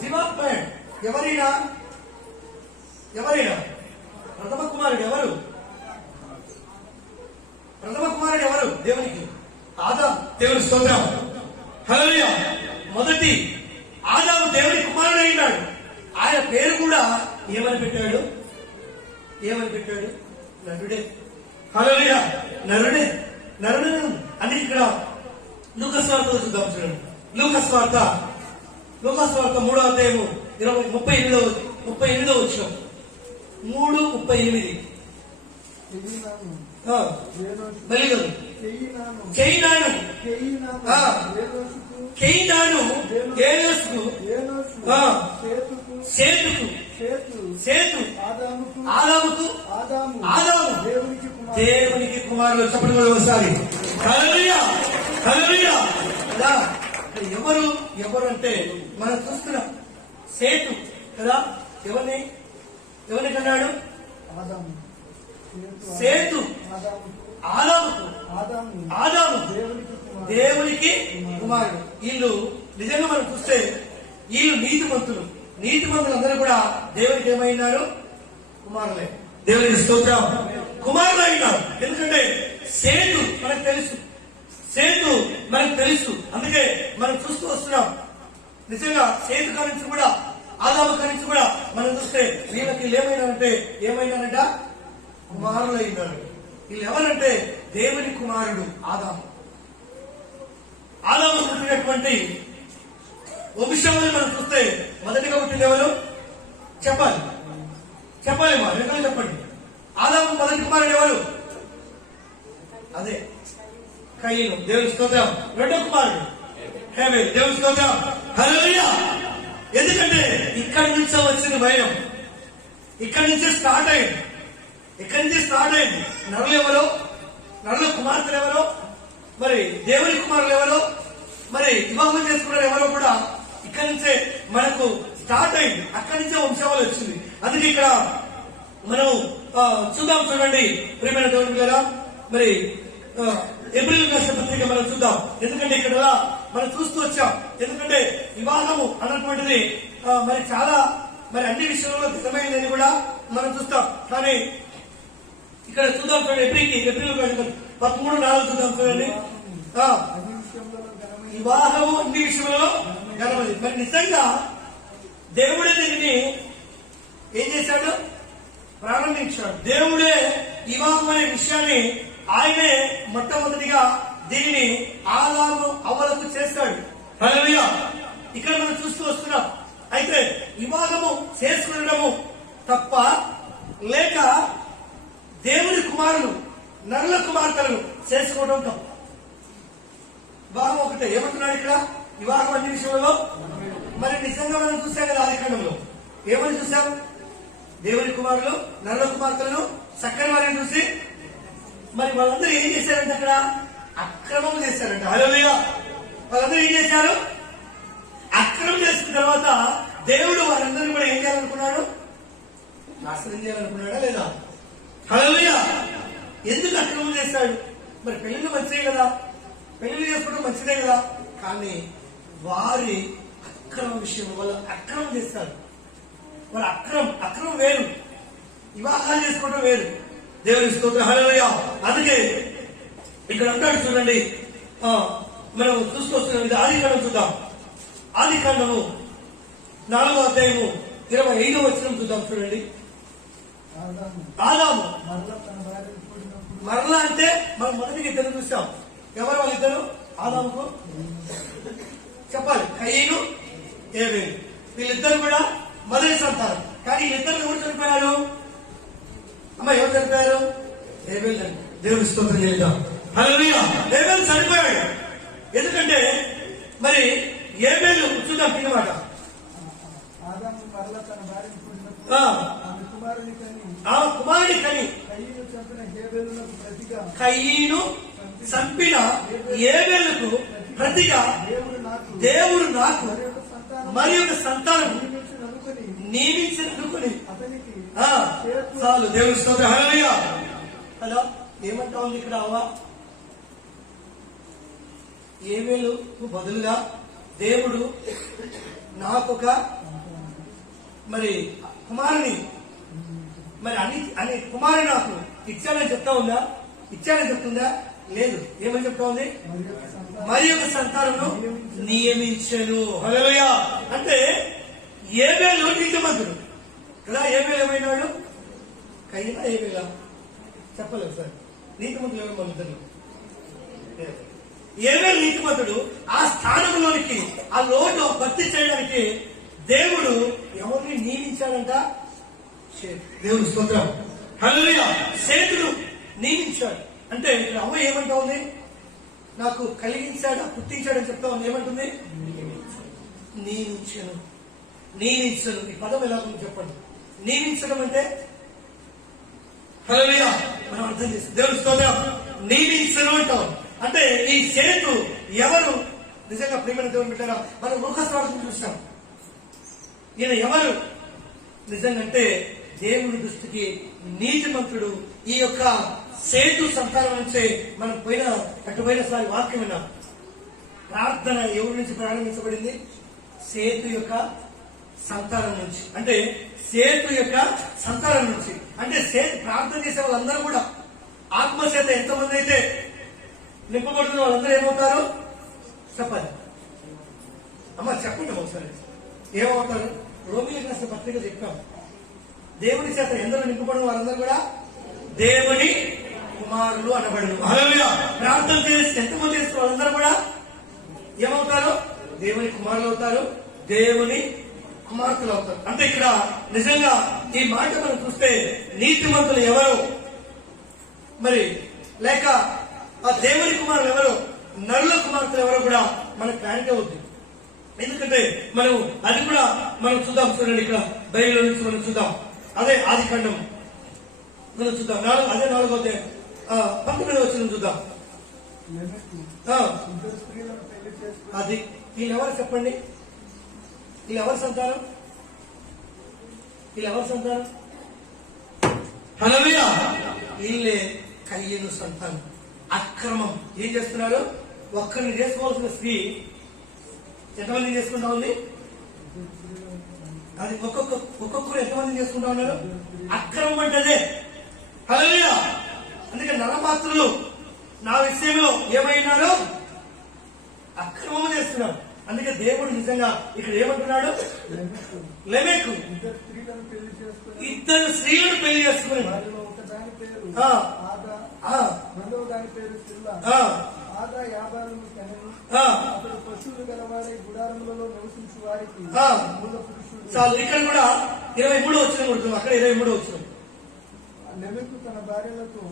జీవాత్మాయను. ఎవరైనా ప్రథమ కుమారుడు ఎవరు? దేవునికి ఆదాము. దేవుని స్తోత్రం. హల్లెలూయా. మొదటి ఆదాము దేవుని కుమారుడు అయినాడు. ఆయన పేరు కూడా ఏమని పెట్టాడు? నరుడే. హల్లెలూయా. నరుడే అని ఇక్కడ లూకాసు వార్త చూద్దాం చూడండి. లూకాసు వార్త 3వ అధ్యాయము 38వ వచనం. 3:38. కేయినాను సేతు ఆదాముకు దేవునికి కుమారులు. చెప్పండి ఒకసారి. హల్లెలూయా. ఎవరు అంటే మనం చూస్తున్నాం సేతు కదా. ఎవరిని కన్నాడు? సేతు ఆదాము దేవునికి కుమారుడు. వీళ్ళు నిజంగా మనం చూస్తే వీళ్ళు నీతిమంతులు అందరూ కూడా దేవునికి ఏమైనారు? కుమారులే. దేవునికి స్తోత్రం. కుమారులు అయినారు. ఎందుకంటే సేతు మనకు తెలుసు. అందుకే మనం చూస్తూ వస్తున్నాం. నిజంగా సేతు కానించి కూడా ఆదాము కానించి కూడా మనం చూస్తే వీళ్ళకి ఏమైనారంట? కుమారులు అయినారు. వీళ్ళు ఎవరంటే దేవుని కుమారుడు ఆదాము పుట్టినటువంటి వంశంలో మనం చూస్తే మొదటిగా పుట్టింది ఎవరు? చెప్పాలేమా? రెండో చెప్పండి. ఆదాము మొదటి కుమారుడు ఎవరు? అదే కయీను. దేవుని స్తోత్రం. రెండో కుమారుడు హేబెల్. దేవుని స్తోత్రం. హల్లెలూయా. ఎందుకంటే ఇక్కడి నుంచే వచ్చింది భయం. ఇక్కడి నుంచే స్టార్ట్ అయింది. నరుల కుమార్తెలు ఎవరో, మరి దేవుని కుమారులు ఎవరో, మరి వివాహం చేసుకున్నారు ఎవరో కూడా ఇక్కడి నుంచే మనకు స్టార్ట్ అయింది. అక్కడి నుంచే వంశావళి వచ్చింది. అందుకే ఇక్కడ మనం చూద్దాం చూడండి ప్రియమైన దేవుని గారా. మరి ఏప్రిల్ రాష్ట్ర పత్రిక మనం చూద్దాం. ఎందుకంటే ఇక్కడ మనం చూస్తూ వచ్చాం. ఎందుకంటే వివాహము అన్నటువంటిది మరి చాలా అన్ని విషయంలో నిజమైందని కూడా మనం చూస్తాం. కానీ ఇక్కడ చూద్దాం చూడండి. ఏప్రిల్ 13:4 చూద్దాం చూడండి. వివాహము అన్ని విషయంలో ఘనమైంది. మరి నిజంగా దేవుడే దీన్ని ఏం చేశాడు? ప్రారంభించాడు. దేవుడే వివాహం అనే విషయాన్ని ఆయనే మొట్టమొదటిగా దీనిని ఆదాము అవ్వలకు చేస్తాడు. హల్లెలూయా. ఇక్కడ మనం చూస్తూ వస్తున్నాం. అయితే వివాహము చేసుకునడము తప్ప లేక దేవుని కుమారులు నరుల కుమార్తెలను చేసుకోవడం తప్పు. వివాహం ఒకటే. ఏమంటున్నాడు ఇక్కడ? వివాహం అన్ని విషయంలో. మరి నిజంగా మనం చూసాం కదా ఆదికాండంలో ఏమని చూసాం? దేవుని కుమారులు నరుల కుమార్తెలను చక్కని వారిని చూసి మరి వాళ్ళందరూ ఏం చేశారంటే అక్కడ అక్రమం చేశారంట. హల్లెలూయా. వాళ్ళందరూ ఏం చేశారు? అక్రమం చేసిన తర్వాత దేవుడు వారందరినీ కూడా ఏం చేయాలనుకున్నాడు? నాశనం చేయాలనుకున్నాడా లేదా? హల్లెలూయా. ఎందుకు అక్రమం చేశాడు? మరి పెళ్లిళ్ళు మంచిదే కదా, పెళ్లిళ్ళు చేసుకోవడం మంచిదే కదా, కానీ వారి అక్రమ విషయం వాళ్ళు అక్రమం చేస్తారు. వాళ్ళ అక్రమం వేరు, వివాహాలు చేసుకోవడం వేరు. దేవుని స్తోత్రం. హల్లెలూయా. అందుకే ఇక్కడ అంటాడు చూడండి, మనం చూసుకొస్తున్నాం. ఇది ఆదికాండం చూద్దాం. ఆదికాండము 4వ అధ్యాయము 25వ వచనం చూద్దాం. చూడండి. ఆదాము మరలా అంటే మనం మొదటికి ఇద్దరు చూసాం. ఎవరు వాళ్ళిద్దరు? ఆదాముకు చెప్పాలి, కయీను, ఏబేలు. వీళ్ళిద్దరు కూడా మొదటి సంతానం. కానీ వీళ్ళిద్దరు ఎవరు చనిపోయారు? అమ్మ ఎవరు చనిపోయారు? ఏబేలు చనిపోయారు. దేవుని స్తోత్రం చెల్లిద్దాం. హల్లెలూయా. ఏబేలు చనిపోయాడు. ఎందుకంటే మరి ఏబేలు చూద్దాం కిందమాట. ఆ కుమారుని కని కయీను చంపిన ఏబేలుకు ప్రతిగా దేవుడు నాకు మరి ఒక సంతానం నియమించనుకుని చాలు. దేవుని స్తోత్రం. హల్లెలూయా. హలో, ఏమంటా ఉంది ఇక్కడ? అవ్వ ఏబేలుకు బదులుగా దేవుడు నాకొక మరి కుమారుని మరి అని కుమారుని నాకు ఇచ్చాడని చెప్తా ఉందా? ఇచ్చాడని చెప్తుందా? లేదు. ఏమని చెప్తా ఉంది? మరి ఒక సంతానము నియమించను. హల్లెలూయా. అంటే ఏబేలు నీతిమంతుడు కదా. ఏబేలు ఏమైనాడు? కయీనా ఏబేలా? చెప్పలేదు సార్. నీతిమంతులు ఎవరు? మన ఇద్దరు. ఏబేలు నీతిమంతుడు. ఆ స్థానంలోనికి ఆ లోటు భర్తీ చేయడానికి దేవుడు ఎవరిని నియమించాడంట? దేవుని స్తోత్రం. హల్లెలూయా. సేతుడు నియమించాడు. అంటే ఇక్కడ అవ్వ ఏమంటా ఉంది? నాకు కలిగించాడు, పుట్టించాడని చెప్తా ఉంది. ఏమంటుంది? నియమించను. నియమించను. ఈ పదం ఎలా ఉంది చెప్పండి. నియమించడం అంటే హల్లెలూయా మనం అర్థం చేస్తాం. దేవుని స్తోత్రం. నియమించను అంటాం. అంటే ఈ సేతు ఎవరు? నిజంగా ప్రియమైన దేవుని బిడ్డరా, మనం లోకస్వార్థం చూస్తాం. ఈయన ఎవరు నిజంగా? దేవుడి దృష్టికి నీతిమంతుడు. ఈ యొక్క సేతు సంతానం నుంచే మనం అటుపోయినసారి వాక్యం విన్నాం. ప్రార్థన ఎవరి నుంచి ప్రారంభించబడింది? సేతు యొక్క సంతానం నుంచి. అంటే సేతు యొక్క సంతానం నుంచి అంటే సేతు ప్రార్థన చేసే వాళ్ళందరూ కూడా ఆత్మచేత ఎంతమంది అయితే నింపబడుతున్న వాళ్ళందరూ ఏమవుతారు? చెప్పండి అమ్మ, చెప్పండి ఒకసారి. ఏమవుతారు? రోమిలకు రాసిన పత్రిక చెప్పాం. దేవుని చేత ఎందరో నింపబడిన వాళ్ళందరూ కూడా దేవుని కుమారులు అనబడును. హల్లెలూయా. ప్రార్థన చేసి ఎంతమంది చేసిన వాళ్ళందరూ కూడా ఏమవుతారు? దేవుని కుమారులు అవుతారు, దేవుని కుమార్తెలు అవుతారు. అంటే ఇక్కడ నిజంగా ఈ మాట మనం చూస్తే నీతిమంతులు ఎవరు మరి లేక ఆ దేవుని కుమారులు ఎవరు, నరుల కుమార్తెలు ఎవరో కూడా మనకు క్లారిటీ అవుతుంది. ఎందుకంటే మనం అది కూడా మనం చూద్దాం. చూడండి, ఇక్కడ బైబిల్ నుంచి మనం చూద్దాం. అదే ఆదికాండం మనం చూద్దాం. అదే 4వ అధ్యాయం 19వ వచనం చూద్దాం. అది వీళ్ళెవరు చెప్పండి? వీళ్ళెవరు సంతానం? వీళ్ళెవరు సంతానం? హల్లెలూయా. వీళ్ళే కయీను సంతానం. అక్రమం ఏం చేస్తున్నారు? ఒక్కరిని చేసుకోవాల్సిన స్త్రీ ఎంతమంది చేసుకుంటా ఉంది? అది ఒక్కొక్కరు ఎంతమంది చేసుకుంటా ఉన్నారు? అక్రమం అంటేదే. హల్లెలూయా. అందుకే నరమాత్రులు నా విషయంలో ఏమైనారు? అక్రమం చేస్తున్నారు. అందుకే దేవుడు నిజంగా ఇక్కడ ఏమంటున్నాడు? లెమెకు ఇద్దరు స్త్రీలను పెళ్లి చేసుకుని పశువులు గలవాడై గుడారములలో నివసించు వారికి చాలు. ఇక్కడ కూడా 23వ వచనం కొడుతున్నాం. అక్కడ 23వ వచనం. లెమెకు తన భార్యలతో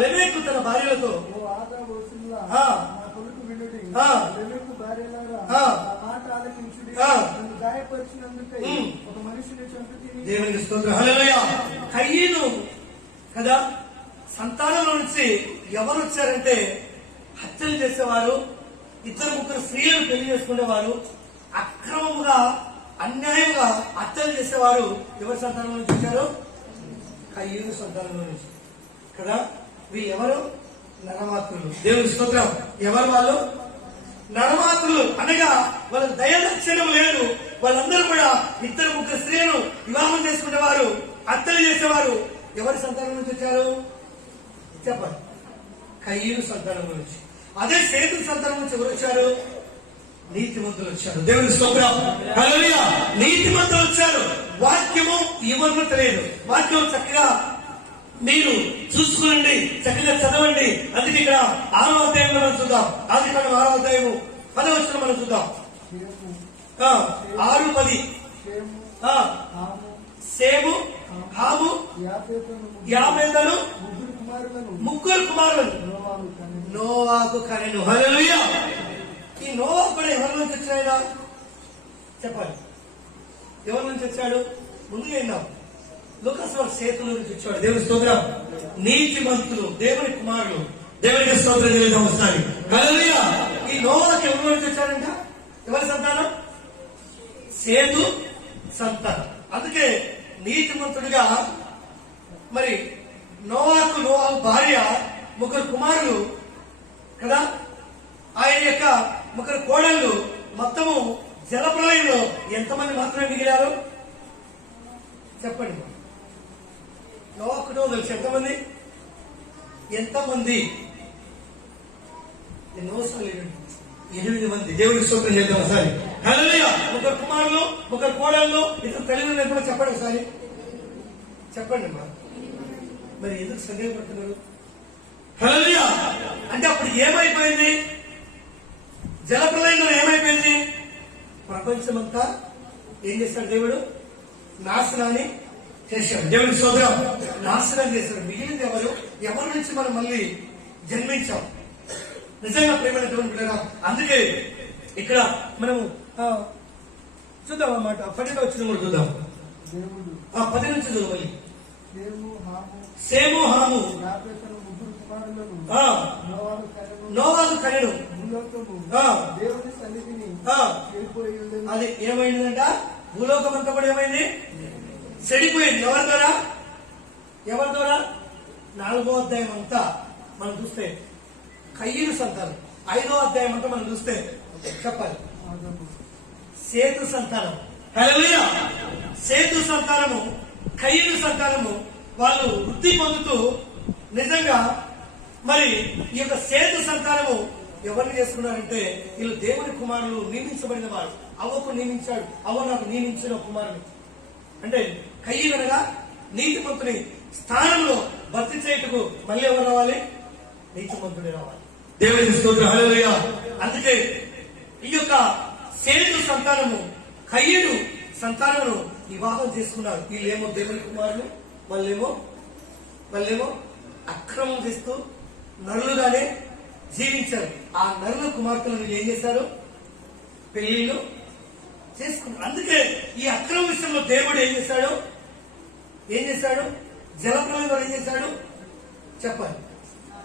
లెమెకు తన భార్యలతో ఓ ఆదా ఓ సిమ్లా ఆ. నా కొడుకు వినుడి ఆ. లెమెకు భార్యలారా ఆ. నా మాట ఆలకించుడి ఆ. నన్ను గాయపరిచినందుకై ఉమ్. ఒక మనిషిని చంపితిని దేవునికి స్తోత్రం. హల్లెలూయా. కయ్యను కదా సంతానంలో నుంచి ఎవరు వచ్చారంటే హత్యలు చేసేవారు, ఇద్దరు ముగ్గురు స్త్రీలను పెళ్లి చేసుకునేవారు, అక్రమముగా అన్యాయంగా హత్యలు చేసేవారు ఎవరి సంతానం నుంచి వచ్చారు? కయ్యను సంతానంలో నుంచి కదా. వీళ్ళెవరు? నరమాత్రులు. దేవుని స్తోత్రం. ఎవరు వాళ్ళు? నరమాత్రులు అనగా వాళ్ళకి దయలక్షణం లేదు. వాళ్ళందరూ కూడా ఇద్దరు ముగ్గురు స్త్రీలను వివాహం చేసుకునేవారు, హత్యలు చేసేవారు. ఎవరి సంతానం నుంచి వచ్చారు చెప్పండి? కయ్యను సంతానం నుంచి. అదే సేతు సంతానం నుంచి ఎవరు వచ్చారు? నీతిమంతులు వచ్చారు. దేవుని స్తోత్రం. హల్లెలూయా. నీతిమంతులు వచ్చారు. వాక్యము ఎవరినో తెలియదు. వాక్యం చక్కగా మీరు చూసుకోండి, చక్కగా చదవండి. అందుకే ఇక్కడ 6వ అధ్యాయంలో మనం చూద్దాం. ఆదికాండం 6వ అధ్యాయము 10వ వచనం మనం చూద్దాం. షేము 6:10. షేము హాము సేము హాము యాఫెతును యాఫెతును ముగ్గురు కుమారులను ముగ్గురు కుమారులను నోవాహు కనెను. నోవాకు కనెను. హల్లెలూయా. ఈ నోవాకు కూడా ఎవరి నుంచి వచ్చాడా చెప్పండి? ఎవరి నుంచి వచ్చాడు? ముందుగా విన్నాం. లూకాసు వార్త సేతుల నుంచి వచ్చాడు. దేవుని స్తోత్రం. నీతిమంతులు, దేవుని కుమారులు. దేవునికి స్తోత్రం చేద్దాం ఒకసారి. హల్లెలూయా. ఈ నోవాకు ఎవరి నుంచి వచ్చాడంట? ఎవరి సంతానం? సేతు సంతానం. అందుకే నీతిమంతుడిగా మరి నోవాహు భార్య, ముగ్గురు కుమారులు కదా, ఆయన యొక్క ముగ్గురు కోడళ్ళు. మొత్తము జలప్రలయంలో ఎంతమంది మాత్రమే మిగిలారు చెప్పండి? నోవాహుకు తెలుసు ఎంతమంది? ఎంతమంది? ఎన్నోసార్లు 8 మంది. దేవుడికి స్తోత్రం చేద్దాం ఒకసారి. హల్లెలూయా. ముగ్గురు కుమారులు, ముగ్గురు కోడళ్ళు, ఇద్దరు తల్లిదండ్రులు ఎప్పుడో చెప్పండి ఒకసారి. చెప్పండి అమ్మా. మరి ఎందుకు సందేహపడుతున్నారు? హల్లెలూయా. అంటే అప్పుడు ఏమైపోయింది? జలప్రలయంలో ఏమైపోయింది? ప్రపంచమంతా ఏం చేశాడు దేవుడు? నాశనాన్ని చేశాడు. దేవుడికి స్తోత్రం. నాశనం చేశాడు. మిగిలింది ఎవరు? ఎవరి నుంచి మనం మళ్ళీ జన్మించాం? నిజంగా ప్రేమైన దేవుని బిడ్డరా. అందుకే ఇక్కడ మనము చూద్దాం అన్నమాట. 12వ వచనం కూడా చూద్దాం. దేవుడు 10 నుంచి చదవాలి. షేము హాము సేము హాము యాఫెతును ముగ్గురు కుమారులను ఆ, నోవాహు కనెను. నోవాకు కనెను. భూలోకము ఆ, దేవుని సన్నిధిని ఆ, చెడిపోయి ఉండెను. అది ఏమైందంట? భూలోకం అంతా కూడా ఏమైంది? చెడిపోయింది. ఎవరి ద్వారా? ఎవరి ద్వారా? 4వ అధ్యాయం అంతా మనం చూస్తే కయ్యను సంతానం. 5వ అధ్యాయం అంతా మనం చూస్తే చెప్పాలి ఆదాము సేతు సంతానం. హల్లెలూయా. సేతు సంతానము, కయ్యను సంతానము వాళ్ళు వృద్ధి పొందుతూ నిజంగా మరి ఈ యొక్క సేతు సంతానము ఎవరిని చేసుకున్నారంటే వీళ్ళు దేవుని కుమారులు, నియమించబడిన వారు. అవ్వకు నియమించాడు, అవ్వ నాకు నియమించిన కుమారుడు. అంటే కయ్యనగా నీతిమంతుని స్థానంలో భర్తీ చేయుటకు మళ్ళీ ఎవరు రావాలి? నీతిమంతుడే రావాలి. దేవుని స్తోత్రం. హల్లెలూయా. అందుకే ఈ యొక్క సేతు సంతానము, కయ్యను సంతానమును వివాహం చేసుకున్నారు. వీళ్ళేమో దేవుని కుమారులు, వాళ్ళేమో అక్రమం చేస్తూ నరులుగానే జీవించారు. ఆ నరుల కుమార్తెలను వీళ్ళు ఏం చేశారు? పెళ్లిళ్ళు చేసుకున్నారు. అందుకే ఈ అక్రమ విషయంలో దేవుడు ఏం చేశాడు? జలప్రలయంలో ఏం చేశాడు చెప్పాలి?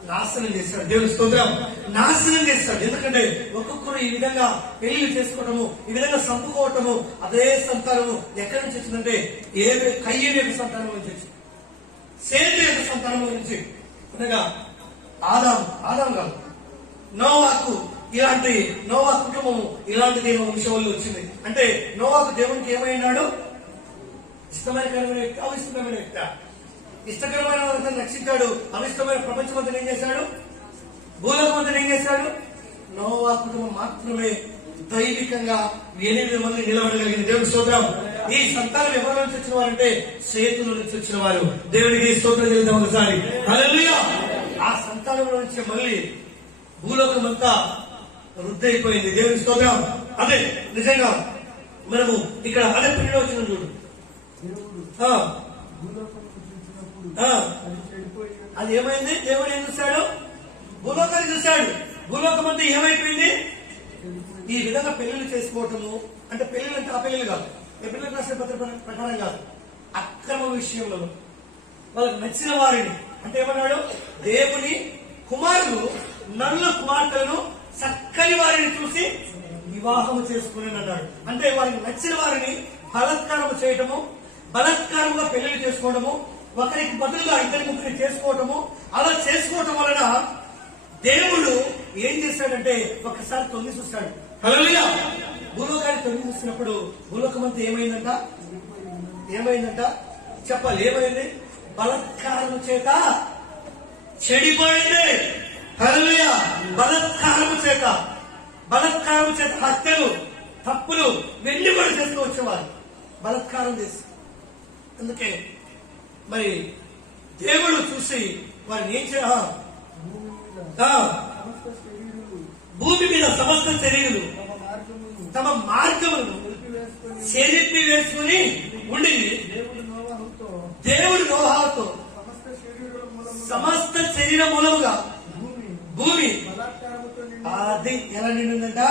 నాశనం చేశాడు. దేవుని స్తోత్రం. నాశనం చేశాడు. ఎందుకంటే ఒక్కొక్కరు ఈ విధంగా పెళ్లి చేసుకోవటము, ఈ విధంగా చంపుకోవటము, అదే సంతానము ఎక్కడి నుంచి వచ్చిందంటే కయ్యను యొక్క సంతానం నుంచి వచ్చింది. సేతు యొక్క సంతానం నుంచి అనగా ఆదాం కాదు, నోవాకు. ఇలాంటి నోవా కుటుంబము ఇలాంటి దేవుని వంశంలో వచ్చింది. అంటే నోవాకు దేవునికి ఏమైనాడు? ఇష్టమైన వ్యక్తి, అవిష్టమైన వ్యక్తి. ఇష్టకరమైన వాళ్ళని రక్షించాడు, అవిష్టమైన ప్రపంచమంతా ఏం చేశాడు? భూలోకమంతా ఏం చేశాడు? నోవా కుటుంబం మాత్రమే దైవికంగా 8 మంది నిలబడగలిగిన. దేవుని స్తోత్రం. ఈ సంతానం ఎవరి నుంచి వచ్చిన వారంటే సేతుల నుంచి వచ్చిన వారు. దేవునికి స్తోత్రం చేద్దాం ఒకసారి. హల్లెలూయా. ఆ సంతానం నుంచి మళ్ళీ భూలోకం అంతా వృద్ధి అయిపోయింది. దేవుని స్తోత్రం. అదే నిజంగా మనము ఇక్కడ అదే పిల్లలు వచ్చిన చూడు. దేవుడు భూలోకమును సృష్టించినప్పుడు అది చెడిపోయి అది ఏమైంది? దేవుడు ఏం చూశాడు? భూలోకాన్ని చూశాడు. భూలోకం అంతా ఏమైపోయింది? ఈ విధంగా పెళ్లిళ్ళు చేసుకోవటము అంటే పెళ్లిళ్ళు అంటే ఆ పెళ్లిళ్ళు కాదు, పిల్లలకు రాసిన పత్రిక ప్రకారం కాదు, అక్రమ విషయంలో వాళ్ళకి నచ్చిన వారిని అంటే ఏమన్నాడు? దేవుని కుమారులు నరుల కుమార్తెలను చక్కని వారిని చూసి వివాహము చేసుకుని అన్నాడు. అంటే వారికి నచ్చిన వారిని బలత్కారము చేయటము, బలత్కారంగా పెళ్లిళ్ళు చేసుకోవడము, ఒకరికి బదులుగా ఇద్దరి ముగ్గురిని చేసుకోవటము, అలా చేసుకోవటం వలన దేవుడు ఏం చేశాడంటే ఒక్కసారి తొంగి చూస్తాడు. హల్లెలూయా! భూలోకాన్ని తొంగి చూసినప్పుడు భూలోకం అంతా ఏమైందంట చెప్పాలి. ఏమైంది? బలత్కారం చేత చెడిపోయింది. హల్లెలూయా! బలత్కారం చేత హత్యలు, తప్పులు వెళ్లి కూడా చేస్తూ వచ్చేవారు బలత్కారం చేసి. అందుకే మరి దేవుడు చూసి వారిని ఏం భూమి మీద సమస్త శరీరులు తమ మార్గములను చెరిపి వేసుకుని ఉండింది. దేవుడు నోహాతో సమస్త శరీర మూలముగా భూమి అది ఎలా నిండుందంట?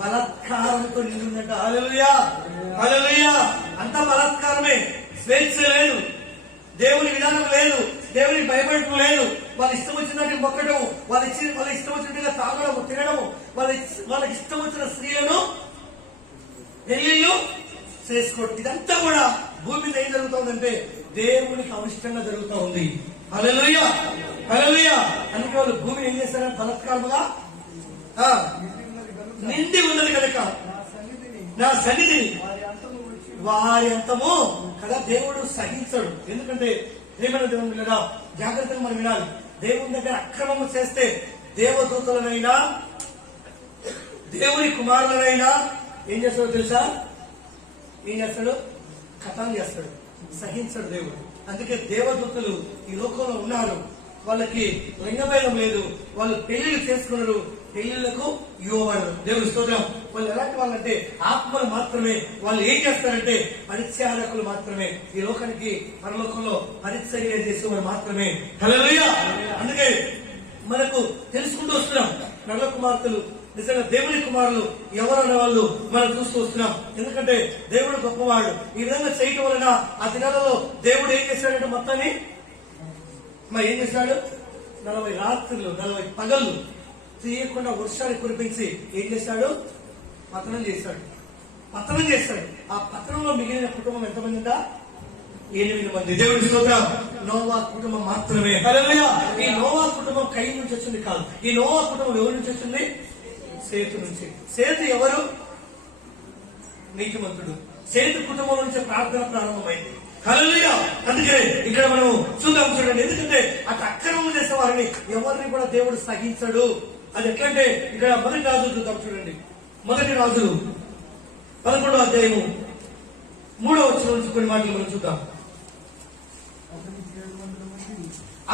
బలత్కారంతో నిండుందంట. హల్లెలూయా! హల్లెలూయా! అంతా బలత్కారమే. స్వేచ్ఛ లేదు, దేవుని విధానం లేదు, దేవునికి భయపడటం లేదు. వాళ్ళ ఇష్టం వచ్చినట్టు మొక్కడం, వాళ్ళ ఇష్టం వచ్చినట్టుగా తాగడము, తినడము, వాళ్ళకి ఇష్టం వచ్చిన స్త్రీలను పెళ్లిళ్ళు చేసుకోవడం, ఇదంతా కూడా భూమి మీద ఏం జరుగుతుందంటే దేవునికి అవిష్టంగా జరుగుతూ ఉంది. హల్లెలూయా! హల్లెలూయా! అందుకే వాళ్ళు భూమిని ఏం చేస్తారంటే బలత్కారముగా నిండి ఉన్నది కనుక నా సన్నిధిని వారి అంతము కదా దేవుడు సహించడు. ఎందుకంటే ప్రేమైన దేవుని మీద జాగ్రత్తగా మనం వినాలి. దేవుని దగ్గర అక్రమము చేస్తే దేవదూతలనైనా దేవుని కుమారులనైనా ఏం చేస్తాడో తెలుసా? ఏం చేస్తాడు? కథం చేస్తాడు, సహించడు దేవుడు. అందుకే దేవదూతలు ఈ లోకంలో ఉన్నారు, వాళ్ళకి లింగభేదం లేదు, వాళ్ళు పెళ్లిళ్ళు చేసుకున్నారు, పెళ్లిళ్లకు యువవాడు. దేవుడి స్తోత్రం. వాళ్ళు ఎలాంటి వాళ్ళంటే ఆత్మలు మాత్రమే. వాళ్ళు ఏం చేస్తారంటే పరిత్యారకులు మాత్రమే. ఈ లోకానికి పరలోకంలో పరిచర్య చేసేవారు మాత్రమే. హల్లెలూయా! అందుకే మనకు తెలుసుకుంటూ వస్తున్నాం నల్ల కుమార్తెలు నిజంగా దేవుని కుమారులు ఎవరన్న వాళ్ళు మనం చూస్తూ వస్తున్నాం. ఎందుకంటే దేవుడు గొప్పవాడు. ఈ విధంగా చేయటం వలన ఆ దినాలలో దేవుడు ఏం చేశాడంటే మొత్తాన్ని మరి ఏం చేశాడు? 40 రాత్రులు 40 పగళ్ళు తీయకుండా వర్షాన్ని కురిపించి ఏం చేశాడు? పతనం చేశాడు. ఆ పతనంలో మిగిలిన కుటుంబం ఎంతమంది ఉందా? 8 మంది. దేవుడి స్తోత్రం. నోవా కుటుంబం మాత్రమే. హల్లెలూయా! ఈ నోవా కుటుంబం కై నుంచి వచ్చింది కాదు. ఈ నోవా కుటుంబం ఎవరి నుంచి వచ్చింది? సేతు నుంచి. సేతు ఎవరు? నీతిమంతుడు. సేతు కుటుంబం నుంచి ప్రార్థన ప్రారంభమైంది. హల్లెలూయా! అందుకే ఇక్కడ మనం చూద్దాం, చూడండి. ఎందుకంటే అటు అక్రమం చేసే వారిని ఎవరిని కూడా దేవుడు సహించడు. అది ఎట్లంటే ఇక్కడ మొదటి రాజులు చూద్దాం, చూడండి. మొదటి రాజులు 11వ అధ్యాయము 3వ వచనం నుంచి కొన్ని మాటలు మనం చూద్దాం.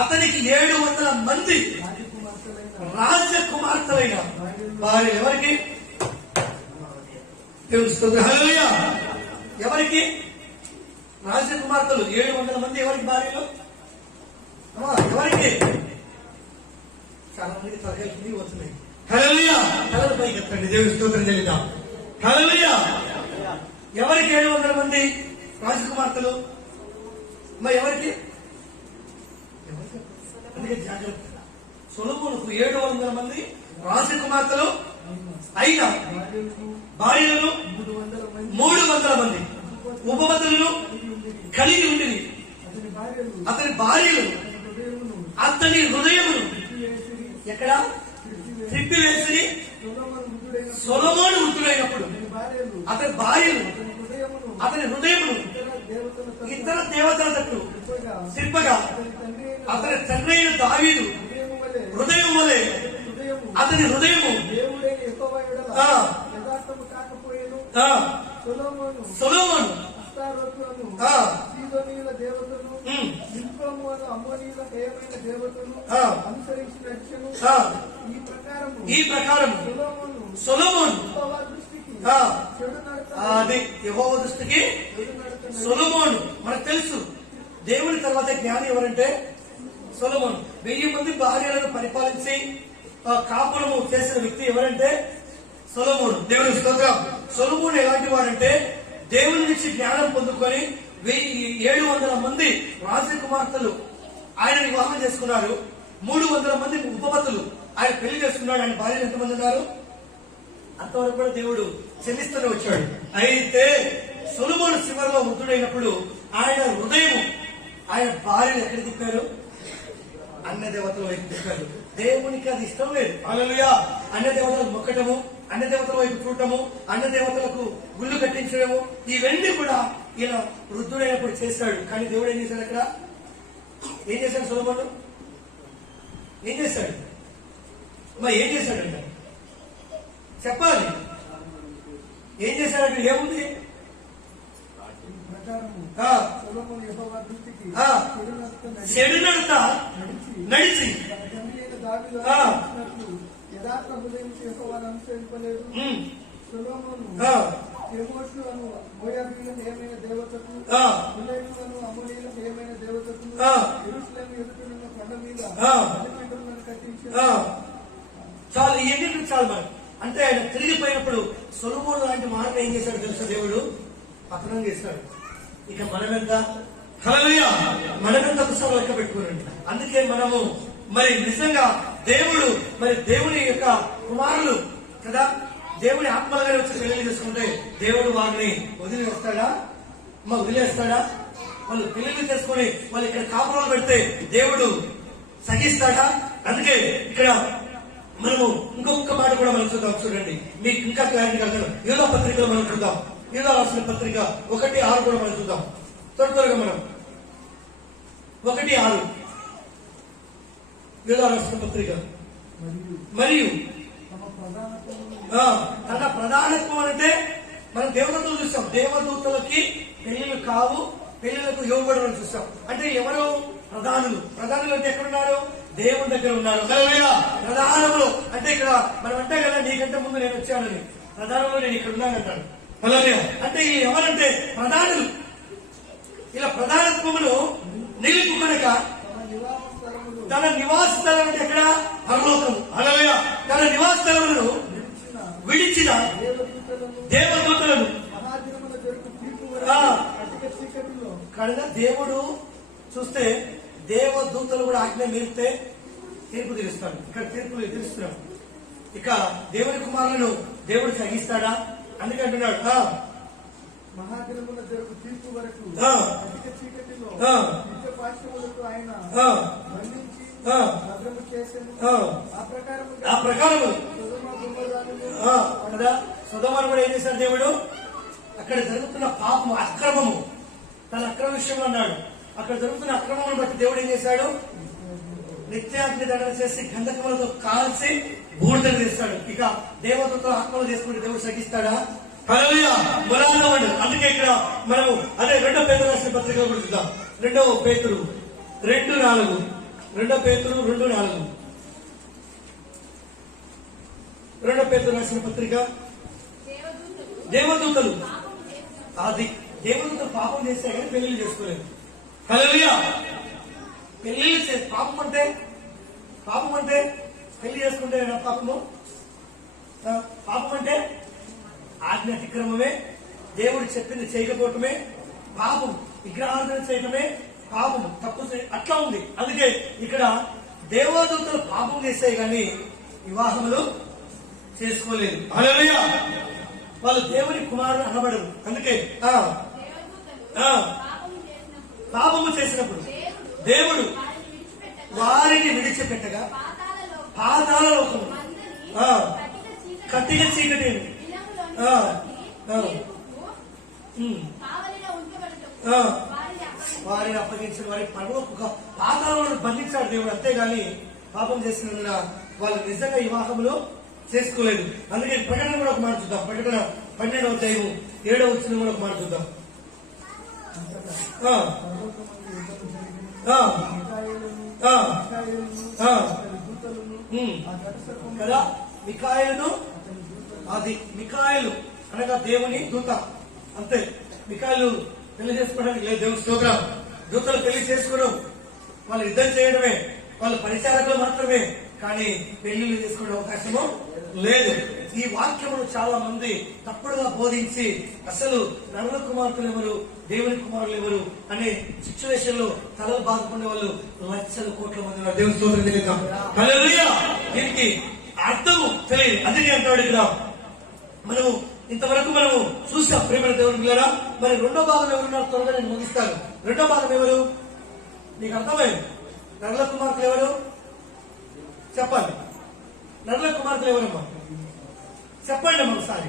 అతనికి 700 మంది రాజకుమార్తెలైన వారి ఎవరికి? తెలుస్తుంది. హల్లెలూయా! ఎవరికి? రాజకుమార్తెలు 700 మంది. ఎవరికి భార్యలు? ఎవరికి? చాలా మందికి తరగతి వస్తున్నాయి. హల్లెలూయా! తలలు పైకి ఎత్తండి, దేవుడి స్తోత్రం చెల్లిద్దాం. హల్లెలూయా! ఎవరికి 700 మంది రాజకుమార్తెలు? మరి ఎవరికి? అందుకే జాగ్రత్త. సొలొమోనుకు 700 మంది రాజకుమార్తెలు అయినా భార్యలను 300 మంది ఉపపత్నులను కలిగి ఉండి అతని భార్యలు అతని హృదయమును ఎక్కడ త్రిప్పివేసి సొలొమోను వృద్ధుడైనప్పుడు అతని భార్యలు అతని హృదయమును ఇతర దేవతల తట్టు త్రిప్పగా అతని తండ్రి అయిన దావీదు హృదయం వలె అతని హృదయము సొలొమోను ఈ ప్రకారం సొలొమోను అది యెహోవా దృష్టికి సొలొమోను. మనకు తెలుసు దేవుని తర్వాత జ్ఞాని ఎవరంటే సొలొమోను 1000 మంది భార్యలను పరిపాలించి కాపురము చేసిన వ్యక్తి ఎవరంటే సొలొమోను. దేవుని స్తోత్రం. సొలొమోను ఎలాంటి వాడంటే దేవుని నుంచి జ్ఞానం పొందుకొని 700 మంది రాజకుమార్తెలు ఆయన వివాహం చేసుకున్నారు. 300 మంది ఉపపతులు ఆయన పెళ్లి చేసుకున్నాడు. ఆయన భార్యలు ఎంతమంది ఉన్నారు? అంతవరకు కూడా దేవుడు చెల్లిస్తూనే వచ్చాడు. అయితే సొలొమోను చివరిలో వృద్ధుడైనప్పుడు ఆయన హృదయం ఆయన భార్యను ఎక్కడ తిప్పారు? అన్య దేవతల వైపు తిప్పారు. దేవునికి అది ఇష్టం లేదు. హల్లెలూయా. అన్య దేవతలకు మొక్కటము, అన్య దేవతల వైపు చూడటము, అన్య దేవతలకు గుళ్ళు కట్టించడము, ఇవన్నీ కూడా ఈయన వృద్ధుడైనప్పుడు చేశాడు. కానీ దేవుడు ఏం చేశాడు? అక్కడ ఏం చేశాడు? సొలొమోను ఏం చేశాడు? ఏం చేశాడంట చెప్పాలి. ఏం చేశాడంటే ఏముంది? చెడు నడత నడిచి యథార్థ హృదయం యెహోవాను అనుసరింపలేదు. సొలొమోను కెమోషులను, మోయాబీయులను ఏమైనా దేవతకు, అమోనీయులను అమోనీయులను ఏమైనా దేవతకు, యెరూషలేము ఎదుటనున్న కొండ మీద బలిపీఠములను కట్టించాడు. చాలు, ఇవన్నీ చాలు. మనం అంటే ఆయన తిరిగిపోయినప్పుడు సొలొమోను లాంటి మాటలు ఏం చేశాడు తెలుసా? దేవుడు పతనం చేశాడు. ఇక మనమెంత? హల్లెలూయా. మనమెంత ఒకసారి లెక్క పెట్టుకోనండి. అందుకే మనము మరి నిజంగా దేవుడు దేవుని యొక్క కుమారులు కదా, దేవుని ఆత్మలుగానే వచ్చి పెళ్లి చేసుకుంటే దేవుడు వారిని వదిలివేస్తాడా? వదిలేస్తాడా? వాళ్ళు పెళ్లి చేసుకుని వాళ్ళు ఇక్కడ కాపురాలు పెడితే దేవుడు సహిస్తాడా? అందుకే ఇక్కడ మనము ఇంకొక మాట కూడా మనం చూద్దాం. చూడండి, మీకు ఇంకా క్లారిటీ కలగడం. యూదా పత్రికలో మనం చూద్దాం. యూదా రాసిన పత్రిక 1:6 కూడా మనం చూద్దాం. త్వరగా మనం 1:6 యూదా రాసిన పత్రిక. మరియు తన ప్రధానత్వం అంటే మనం దేవదూతలు చూస్తాం. దేవదూతలకి పెళ్లిళ్ళు కావు, పెళ్లిళ్లకు ఇవ్వబడని చూస్తాం. అంటే ఎవరు? ప్రధానులు. ప్రధానులు అంటే ఎక్కడున్నారు? దేవుని దగ్గర ఉన్నారు. ప్రధానములు అంటే ఇక్కడ మనం అంటే కదా, నీకంటే ముందు నేను వచ్చానని. ప్రధానంలో నేను ఇక్కడ ఉన్నానంటాడు. అంటే ఈ ఎవరంటే ప్రధానులు. ఇలా ప్రధానత్వమును నిలుపుకొనక తన నివాస స్థలం అంటే ఎక్కడ? పరలోకము. హల్లెలూయా. తన నివాస స్థలములను విడిచిన దేవదూతలను కనుక దేవుడు చూస్తే దేవదూతలు కూడా ఆజ్ఞ మీరితే తీర్పు తీరుస్తాడు. ఇక్కడ తీర్పులు తీరుస్తున్నాడు. ఇక దేవుని కుమారులను దేవుడు సహిస్తాడా? అందుకే అంటున్నాడు మహాదినముల జరుగు తీర్పు వరకు అధిక చీకటిలో నిత్య పాఠ్యములకు ఆయన బంధించి భద్రము చేశాను. ఆ ప్రకారము సొదొమను కూడా ఏం చేశాడు దేవుడు? అక్కడ జరుగుతున్న పాపము, అక్రమము, తన అక్రమ విషయంలో అన్నాడు. అక్కడ జరుగుతున్న అక్రమమును బట్టి దేవుడు ఏం చేశాడు? నిత్యాగ్ని దండన చేసి గంధకములతో కాల్చి బూడిదలు చేస్తాడు. ఇక దేవతలతో ఆత్మలు చేసుకుంటే దేవుడు సహిస్తాడా? హల్లెలూయా. మొదలైనవాడు. అందుకే ఇక్కడ మనము అదే 2 పేతురు రాసిన పత్రిక కూడా చూద్దాం. 2 పేతురు 2:4. 2 పేతురు 2:4. 2 పేతురు రాసిన పత్రిక. దేవదూతలు అది దేవదూతలు పాపం చేస్తే కానీ పెళ్లిళ్ళు చేసుకోలేదు. హల్లెలూయా. పెళ్లిళ్ళు పాపం అంటే పెళ్లి చేసుకుంటే పాపము. పాపం అంటే ఆజ్ఞ అతిక్రమమే, దేవుడు చెప్పింది చేయకపోవటమే పాపం, విగ్రహార్థన చేయటమే పాపం, తప్పు అట్లా ఉంది. అందుకే ఇక్కడ దేవదూతలు పాపం చేస్తాయి కానీ వివాహములు చేసుకోలేదు. హల్లెలూయా. వాళ్ళు దేవుని కుమారులు అనబడరు. అందుకే పాపము చేసినప్పుడు దేవుడు వారిని విడిచిపెట్టగా పాతాళ లోకము కట్టిగా చీకటి వారిని అప్పగించిన వారి పరలోక పాతాళంలో బంధించాడు దేవుడు. అంతేగాని పాపం చేసినందున వాళ్ళు నిజంగా వివాహములు చేసుకోలేదు. అందుకే ప్రకటన కూడా ఒక మాట చూద్దాం. ప్రకటన 12వ అధ్యాయము 7వ వచనం కూడా ఒక మాట చూద్దాం. కదా మిఖాయేలును, అది మిఖాయేలు అనగా దేవుని దూత. అంతే. మిఖాయేలు పెళ్లి చేసుకోవడానికి లేదు. దేవుని స్తోత్రం. దూతలు పెళ్లి చేసుకోవడం వాళ్ళు యుద్ధం చేయడమే, వాళ్ళు పరిచారకులు మాత్రమే, కానీ పెళ్లిళ్ళు చేసుకునే అవకాశము లేదు. ఈ వాక్యమును చాలా మంది తప్పుడుగా బోధించి అసలు నరుల కుమార్తెలు ఎవరు, దేవుని కుమారులు ఎవరు అనే సిచ్యువేషన్ లో తలలు బాదుకునే వాళ్ళు లక్షల కోట్ల మంది ఉన్నారు. దేవుని స్తోత్రం చెల్లిద్దాం. హల్లెలూయా. దీనికి అర్థము తెలియదు. అందుకే అంటాడు ఇక్కడ మనము ఇంతవరకు మనము చూసాం ప్రేమ దేవుని పిల్లరా. మరి రెండో భాగం ఎవరున్నారు? త్వరగా నేను ముగిస్తాను. రెండో భాగం ఎవరు నీకు అర్థమైంది? నరుల కుమార్తెలు ఎవరు చెప్పండి. నరుల కుమార్తెలు ఎవరమ్మా చెప్పండి అమ్మ ఒకసారి.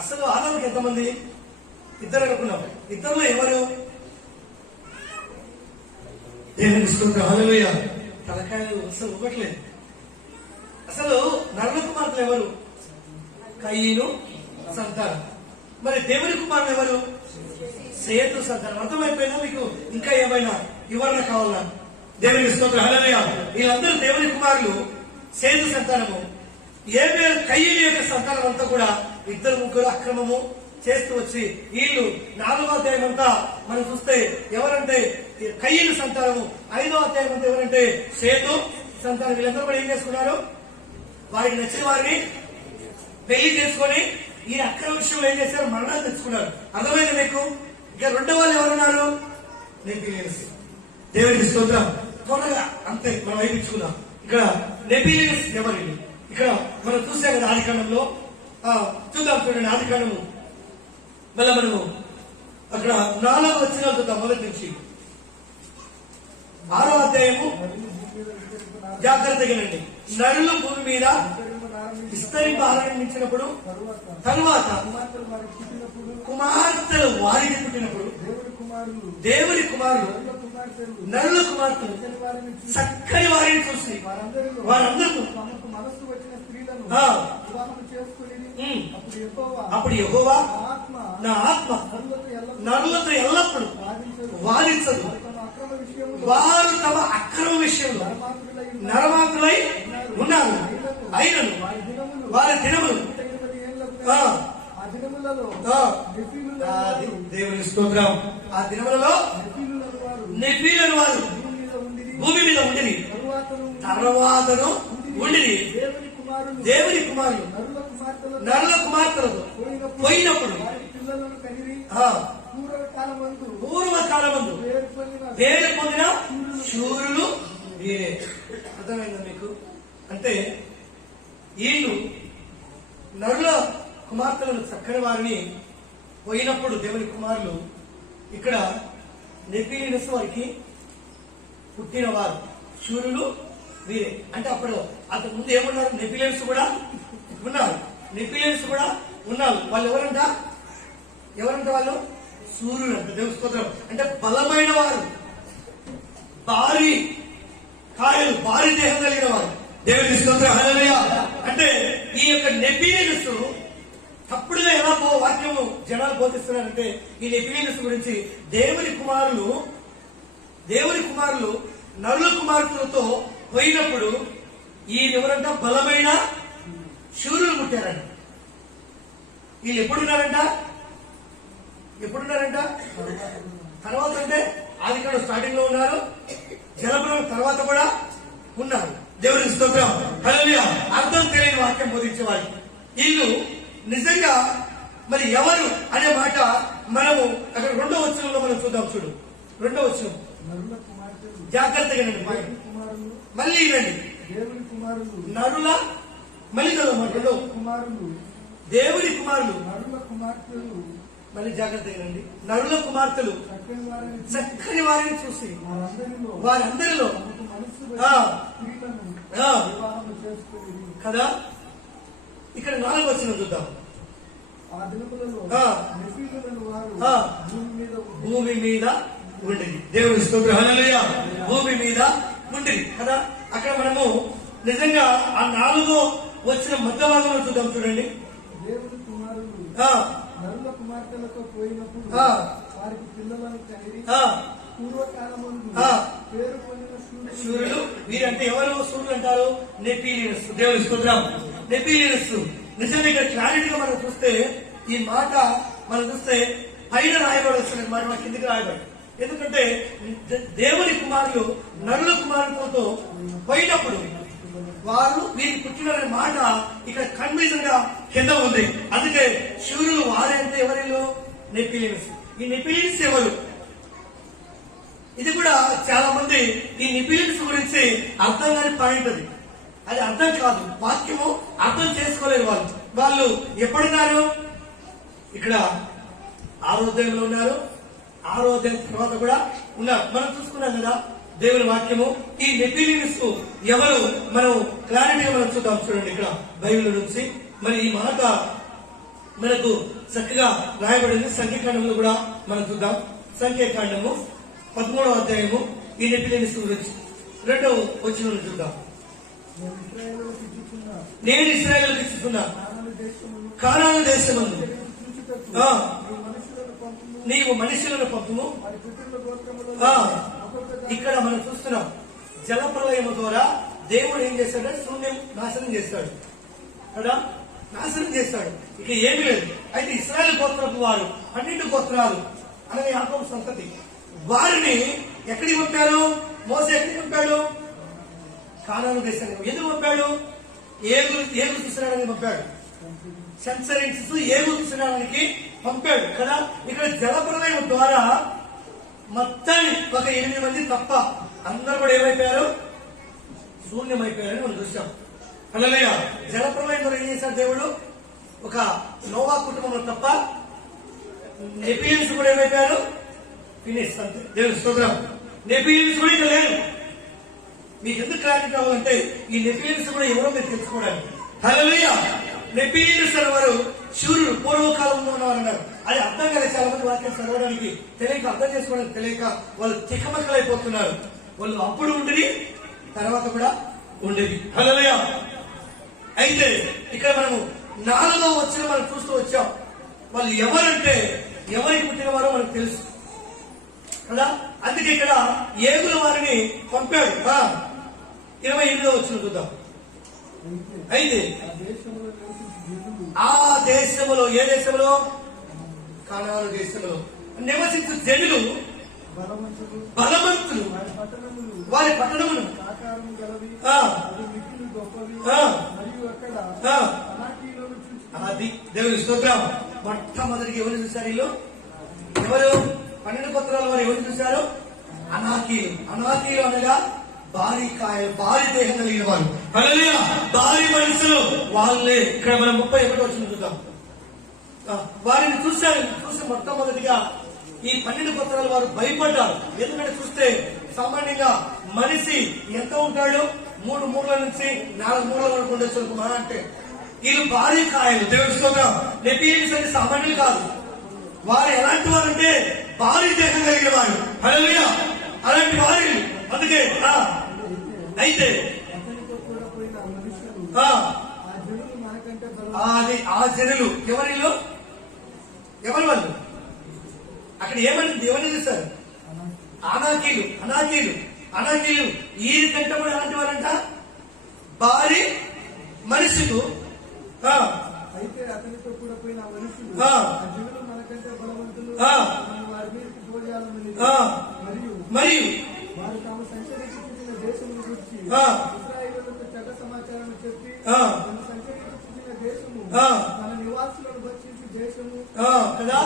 అసలు ఆదాముకి ఎంతమంది? ఇద్దరు అనుకున్నాం. ఇద్దరులో ఎవరు? దేవుని స్తోత్రం. హల్లెలూయా. తలకాయలు అసలు ఇవ్వట్లేదు. అసలు నరుల కుమార్తెలు ఎవరు? కయీను సంతానం. మరి దేవుని కుమారులు ఎవరు? సేతు సంతానం. అర్థమైపోయినా మీకు? ఇంకా ఏమైనా వివరణ కావాలా? దేవుని స్తోత్రం. హల్లెలూయా. వీళ్ళందరూ దేవుని కుమారులు, సేతు సంతానము. కయీను యొక్క సంతానం అంతా కూడా ఇద్దరు ముగ్గురు అక్రమము చేస్తూ వచ్చి వీళ్ళు 4వ అధ్యాయం అంతా మనం చూస్తే ఎవరంటే కయీను సంతానము, 5వ అధ్యాయం అంతా ఎవరంటే సేతు సంతానం. వీళ్ళందరూ కూడా ఏం చేసుకున్నారు? వారికి నచ్చిన వారిని పెళ్లి చేసుకొని ఈ అక్రమ విషయంలో ఏం చేశారు? మరణాలు తెచ్చుకున్నారు. అర్థమైంది మీకు? ఇక రెండో వాళ్ళు ఎవరున్నారు? నెబిలియన్స్. దేవునికి స్తోత్రం. త్వరగా అంతే మనం వేయించుకున్నాం. ఇక్కడ నెబిలియన్స్ ఎవరు? ఇక్కడ మనం చూసాం కదా ఆదికాండంలో. చూద్దాం చూడండి ఆదికాండము. మళ్ళీ మనము అక్కడ 4వ వచనం చూద్దాం. మొదటి నుంచి 6వ అధ్యాయము జాగ్రత్తగానండి. నరులు భూమి మీద విస్తరింప ఆరంభించినప్పుడు తరువాత కుమార్తెలు వారికి పుట్టినప్పుడు దేవుడి కుమారులు నరుల కుమార్తెలు చక్కని వారిని చూసి వారందరూ అప్పుడు యెహోవా నా ఆత్మ నరులతో ఎల్లప్పుడు వాదించదు. వారు తమ అక్రమ విషయంలో నరమాతులై ఉన్నారు. అయినను వారి దినములు దేవుని స్తోత్రం. ఆ దినములలో నెఫీలను వారు భూమి మీద ఉండిరి. తర్వాతను ఉండిరి దేవుని కుమారులు నరుల కుమార్తెలతో పోయినప్పుడు పూర్వకాలమందు వేరు పొందిన శూరులు వీరే. అర్థమైందా మీకు? అంటే వీళ్ళు నరుల కుమార్తెలను చక్కని వారిని పోయినప్పుడు దేవుని కుమారులు ఇక్కడ నెఫీలియన్స్ వారికి పుట్టిన వారు శూరులు వీరే. అంటే అప్పుడు అంతకు ముందు ఏమన్నారు? నెఫిలియన్స్ కూడా ఉన్నారు. నెఫిలియన్స్ కూడా ఉన్నారు. వాళ్ళు ఎవరంట? వాళ్ళు సూర్యుడు అంట. దేవుని స్తోత్రం. అంటే బలమైన వారు, భారీ కాయలు, భారీ దేహం కలిగిన వారు. దేవుని స్తోత్రం. హల్లెలూయా. అంటే ఈ యొక్క నెఫిలియన్స్ తప్పుడుగా ఎలా వాక్యము జనాలు బోధిస్తున్నారంటే ఈ నెఫిలియన్స్ గురించి దేవుని కుమారులు నరుల కుమార్తెలతో పోయినప్పుడు ఈ ఎవరంట? బలమైన శూరులు పుట్టారంట. వీళ్ళు ఎప్పుడున్నారంట? తర్వాత అంటే ఆదికాండం స్టార్టింగ్ లో ఉన్నారు, జలపురం తర్వాత కూడా ఉన్నారు. దేవునికి స్తోత్రం. హల్లెలూయా. అర్థం తెలియని వాక్యం బోధించే వారికి వీళ్ళు నిజంగా మరి ఎవరు అనే మాట మనము అక్కడ 2వ వచనంలో మనం చూద్దాం. చూడు 2వ వచనం జాగ్రత్తగా మళ్ళీ ఇవ్వండి. నరుల మళ్ళీ కుమారులు దేవుడి కుమారులు నరుల కుమార్తెలు. మళ్ళీ జాగ్రత్తగా రండి. నరుల కుమార్తెలు చక్కని వారిని చూసి వారందరిలో కదా. ఇక్కడ 4వ వచనం చూద్దాం. భూమి మీద ఉండేది. దేవుని స్తోత్రం. హల్లెలూయా. భూమి మీద ఉండేది కదా. అక్కడ మనము నిజంగా ఆ 4వ వచనం మధ్య భాగంలో చూద్దాం. చూడండి. దేవుని కుమారులు నరుల కుమార్తెలతో పోయినప్పుడు వారికి పిల్లలను కలిగి పూర్వకాలమందు పేరు పొందిన శూరులు వీరంటే ఎవరు? సూర్యులు అంటారు నెఫిలియన్స్. దేవుని స్తోత్రం. నెఫిలియన్స్ నిజంగా ఇక్కడ క్లారిటీగా మనం చూస్తే ఈ మాట మనం చూస్తే పైన రాయబడి వస్తుంది మాట, కిందికి రాయబడి ఎందుకంటే దేవుని కుమారులు నరుల కుమారులతో పోయినప్పుడు వారు వీరికి పుట్టిన మాట ఇక్కడ కన్ఫ్యూజన్ గా కింద ఉంది. అందుకే శూరులు వారే అంటే ఎవరిలో నెఫిలిమ్స్. ఈ నెఫిలిమ్స్ ఎవరు? ఇది కూడా చాలా మంది ఈ నెఫిలిమ్స్ గురించి అర్థం కాని పాయింట్ అది. అది అర్థం కాదు, వాక్యము అర్థం చేసుకోలేరు వాళ్ళు. వాళ్ళు ఎప్పుడున్నారు? ఇక్కడ 6వ అధ్యాయంలో ఉన్నారు, 6వ అధ్యాయం తర్వాత కూడా ఉన్నారు. మనం చూసుకున్నాం కదా దేవుని వాక్యము. ఈ నెఫిలిమ్స్ ఎవరు మనం క్లారిటీగా మనం చూద్దాం. చూడండి ఇక్కడ బైబిల్ నుంచి మరి ఈ మాట మనకు చక్కగా రాయబడింది. సంఖ్యాకాండంలో కూడా మనం చూద్దాం. సంఖ్యాకాండము 13వ అధ్యాయము ఈ నెఫిలిమ్స్ గురించి 2వ వచనం చూద్దాం. నేను ఇశ్రాయేలుకు ఇచ్చుచున్న కానాను దేశమందు నీవు మనుషులను పంపుము. ఇక్కడ మనం చూస్తున్నాం జలప్రలయము ద్వారా దేవుడు ఏం చేస్తాడంటే శూన్యం నాశనం చేస్తాడు కదా, నాశనం చేస్తాడు. ఇక ఏమీ లేదు. అయితే ఇశ్రాయేలు గోత్రపు వారు 12 గోత్రాలు అనగా యాకోబు సంతతి, వారిని ఎక్కడికి పంపారు? మోసే ఎక్కడికి పంపాడు? కానాను దేశానికి. ఎందుకు పంపాడు? ఏగు తీసుకురావడానికి పంపాడు. సెన్సరెన్స్ ఏగు తీసుకురావడానికి పంపాడు కదా. ఇక్కడ జలప్రలయం ద్వారా మొత్తం ఒక 8 మంది తప్ప అందరూ కూడా ఏమైపోయారు? శూన్యమైపోయారని మనం చూసాం. హల్లెలూయా. జలప్రలయం ద్వారా ఏం చేశాడు దేవుడు? ఒక నోవా కుటుంబంలో తప్ప నెఫిలిమ్స్ కూడా ఏమైపోయారు? ఫినిష్ అంతే. దేవుని స్తోత్రం. నెఫిలిమ్స్ కూడా ఇంకా లేరు. మీకు ఎందుకు క్లారిటీ కావాలంటే ఈ నెఫిలిమ్స్ కూడా ఎవరో మీరు తెలుసుకోవడానికి. హల్లెలూయా. నెఫిలిమ్స్ అనేవారు శూరులు, పూర్వకాలంలో ఉన్నవారు అన్నారు. అది అర్థం కాలేదు చాలా మంది వాక్యం చదవడానికి తెలియక, అర్థం చేసుకోవడానికి తెలియక వాళ్ళు తికమకలైపోతున్నారు. వాళ్ళు అప్పుడు ఉండేది, తర్వాత కూడా ఉండేది. హల్లెలూయా. అయితే ఇక్కడ మనము 4వ వచనం మనం చూస్తూ వచ్చాం. వాళ్ళు ఎవరంటే ఎవరికి పుట్టినవారో మనకు తెలుసు కదా. అందుకే ఇక్కడ ఏగుల వారిని పంపాడు. 28వ వచనం చూద్దాం. అయితే ఆ దేశంలో, ఏ దేశంలో? కానాను దేశంలో నివసించు జనులు బలవంతులు, వారి పట్టణములు అది. దేవుని స్తోత్రం. మొట్టమొదటికి ఎవరు చూశారు? వీళ్ళు ఎవరు? 12 గోత్రాల వారు ఎవరు చూశారు? అనాకీలు. అనాకీలు అనగా భారీ కాయలు, భారీ దేహం కలిగిన వారు. హల్లెలూయా. భారీ మనుషులు వాళ్ళే. ఇక్కడ మనం 31వ వచనం చూద్దాం. వారిని చూసి మొట్టమొదటిగా ఈ 12 గోత్రాల వారు భయపడ్డారు. ఎందుకంటే చూస్తే సామాన్యంగా మనిషి ఎంత ఉంటాడు? 3 మూరల నుంచి 4 మూరల వరకు ఉండొచ్చు మహా అంటే. వీళ్ళు భారీ కాయలు. దేవుని స్తోత్రం. నెఫిలిమ్స్ అంటే సామాన్యులు కాదు. వారు ఎలాంటి వారు అంటే భారీ దేహం కలిగిన వారు. హల్లెలూయా. అలాంటి వారు. అందుకే అయితే అది ఆ జనులు ఎవరిలో? ఎవరు వాళ్ళు? అక్కడ ఏమని ఎవరిని చూస్తారు? అనాకీలు. అనాకీలు. అనాకీలు ఈ కంటే కూడా ఎలాంటి వారంట? భారీ మనుషులు. అయితే అతనితో కూడా పోయిన మనుషులు మనకంటే బలవంతులు, మరియు వారు తాము సంచరించిన దేశం గురించి ఇశ్రాయేలులకు చెడ్డ సమాచారం చెప్పి సంచరించిన దేశము మన నివాసులను భక్షించి దేశము కదా.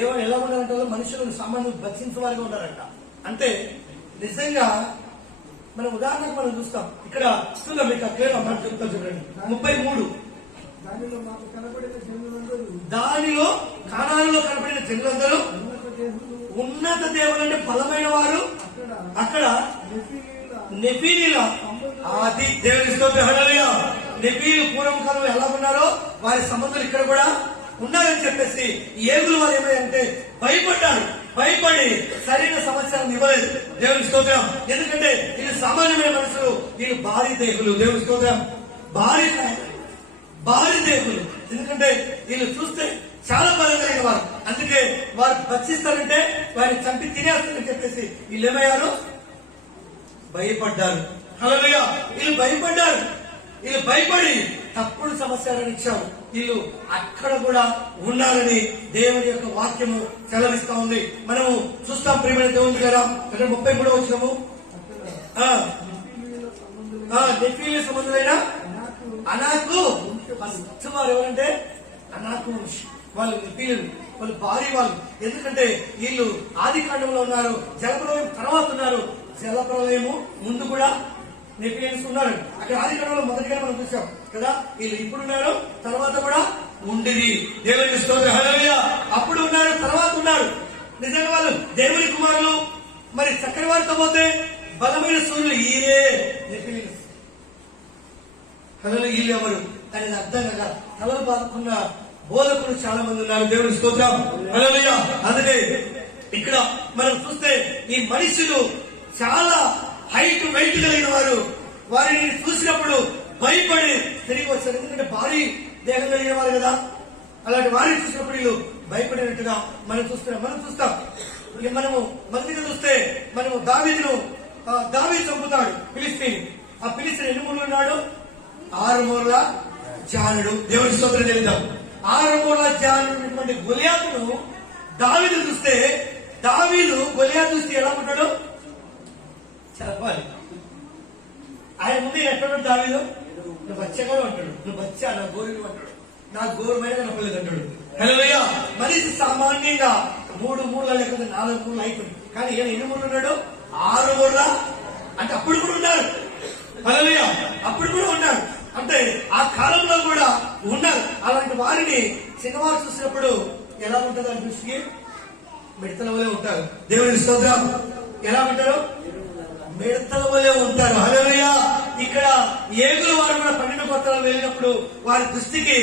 ఏమైనా ఎలా ఉన్నారంటే మనుషులను సామాన్యులు భక్షించే వారిగా ఉన్నారంట. అంటే నిజంగా మనం ఉదాహరణకు మనం చూస్తాం. ఇక్కడ చూద్దాం, మీకు అక్కడ మాట చెప్తా చూడండి. 33 దానిలో మాకు కనబడిన జనులందరూ, దానిలో కానానులో కనబడిన జనులందరూ ఉన్నత దేవులు అంటే బలమైన వారు. అక్కడ నెఫీలీల. అది దేవుని స్తోత్రం. హల్లెలూయా. నెఫీలు పూర్వకాలంలో ఎలా ఉన్నారో వారి సంబంధాలు ఇక్కడ కూడా ఉన్నారని చెప్పేసి ఏగులు వారు ఏమైందంటే భయపడ్డారు. భయపడి సరైన సమాచారం ఇవ్వలేదు. దేవుని స్తోత్రం. ఎందుకంటే వీళ్ళు సామాన్యమైన మనుషులు, వీళ్ళు భారీ దేహులు. దేవుని స్తోత్రం. భారీ దేహులు. ఎందుకంటే వీళ్ళు చూస్తే చాలా బలం కలిగిన వారు. అందుకే వారు భక్షిస్తారంటే వారిని చంపి తినేస్తారని చెప్పేసి వీళ్ళు ఏమయ్యారు? భయపడ్డారు. హల్లెలూయా. వీళ్ళు భయపడ్డారు. వీళ్ళు భయపడి తప్పుడు సమాచారాన్ని ఇచ్చారు. వీళ్ళు అక్కడ కూడా ఉన్నారని దేవుని యొక్క వాక్యము సెలవిస్తా ఉంది. మనము చూస్తాం ప్రియమైన దేవుని కదా. అక్కడ 33 వచ్చినము నెఫీలీయుల సంబంధులైన అనాకు ఫస్ట్ వారు ఎవరంటే అనాకు వాళ్ళు నెఫీలీయులు, వాళ్ళు భారీ వాళ్ళు. ఎందుకంటే వీళ్ళు ఆది కాండంలో ఉన్నారు, జలప్రలయం తర్వాత ఉన్నారు. జలప్రలయము ముందు కూడా నెఫీలీయులు ఉన్నారు. అక్కడ ఆది కాండంలో మొదటిగా మనం చూసాం కదా. వీళ్ళు ఇప్పుడు ఉన్నారు, తర్వాత కూడా ఉండిరి. దేవునికి స్తోత్రం, హల్లెలూయా. అప్పుడు ఉన్నారు, తర్వాత ఉన్నారు. నిజంగా వాళ్ళు దేవుని కుమారులు. మరి చక్కని వారితో పోతే బలమైన సూర్యులు ఈయనే నెఫీలీయులు. హల్లెలూయా. వీళ్ళు ఎవరు అనేది అర్థం కదా. తలలు బాదుకున్న బోధకులు చాలా మంది ఉన్నారు. దేవుని స్తోత్రం, హల్లెలూయా. అందుకే ఇక్కడ మనం చూస్తే ఈ మనుషులు చాలా హైట్ వెయిట్ కలిగిన వారు. వారిని చూసినప్పుడు భయపడి తిరిగి వచ్చారు. ఎందుకంటే భారీ దేహం కలిగిన వారు కదా. అలాంటి వారిని చూసినప్పుడు వీళ్ళు భయపడినట్టుగా మనం చూస్తాం. ఇక మనము మొదటిగా చూస్తే మనము దావీదును చంపుతాడు ఫిలిస్తీన్. ఆ ఫిలిస్తీన్ ఎన్ని మూలలు ఉన్నాడు? 6 మూరల జానుడు. దేవుని స్తోత్రం చెల్లిద్దాం. 6 మూరల జానుడు గొలియాతును దావీదు చూస్తే, దావీదు గొలియాతు చూస్తే ఎలా ఉంటాడు చెప్పాలి. ఆయన ముందు ఎట్లా దావీదు? నువ్వు బచ్చగా అంటాడు, నువ్వు బచ్చా నా గోరుడు అంటాడు, నా గోరుమైన కనపడలేదు అంటాడు. హల్లెలూయా. మనిషి సామాన్యంగా 3 మూరల లేకపోతే 4 మూరలు అయిపోయింది. కానీ ఈయన ఎన్ని మూరలు ఉన్నాడు? 6 మూరల. అంటే అప్పుడు కూడా ఉన్నారు. హల్లెలూయా. అప్పుడు కూడా ఉన్నారు. అంటే ఆ కాలంలో కూడా ఉన్నారు. అలాంటి వారిని చిన్నవారు చూసినప్పుడు ఎలా ఉంటుంది అని దృష్టికి మిడతల వలె ఉంటారు. దేవుని స్తోత్రం. ఎలా ఉంటారు? మిడతల వలె ఉంటారు. హల్లెలూయా. ఇక్కడ ఏగుల వారు కూడా 12 గోత్రాలు వెళ్ళినప్పుడు వారి దృష్టికి,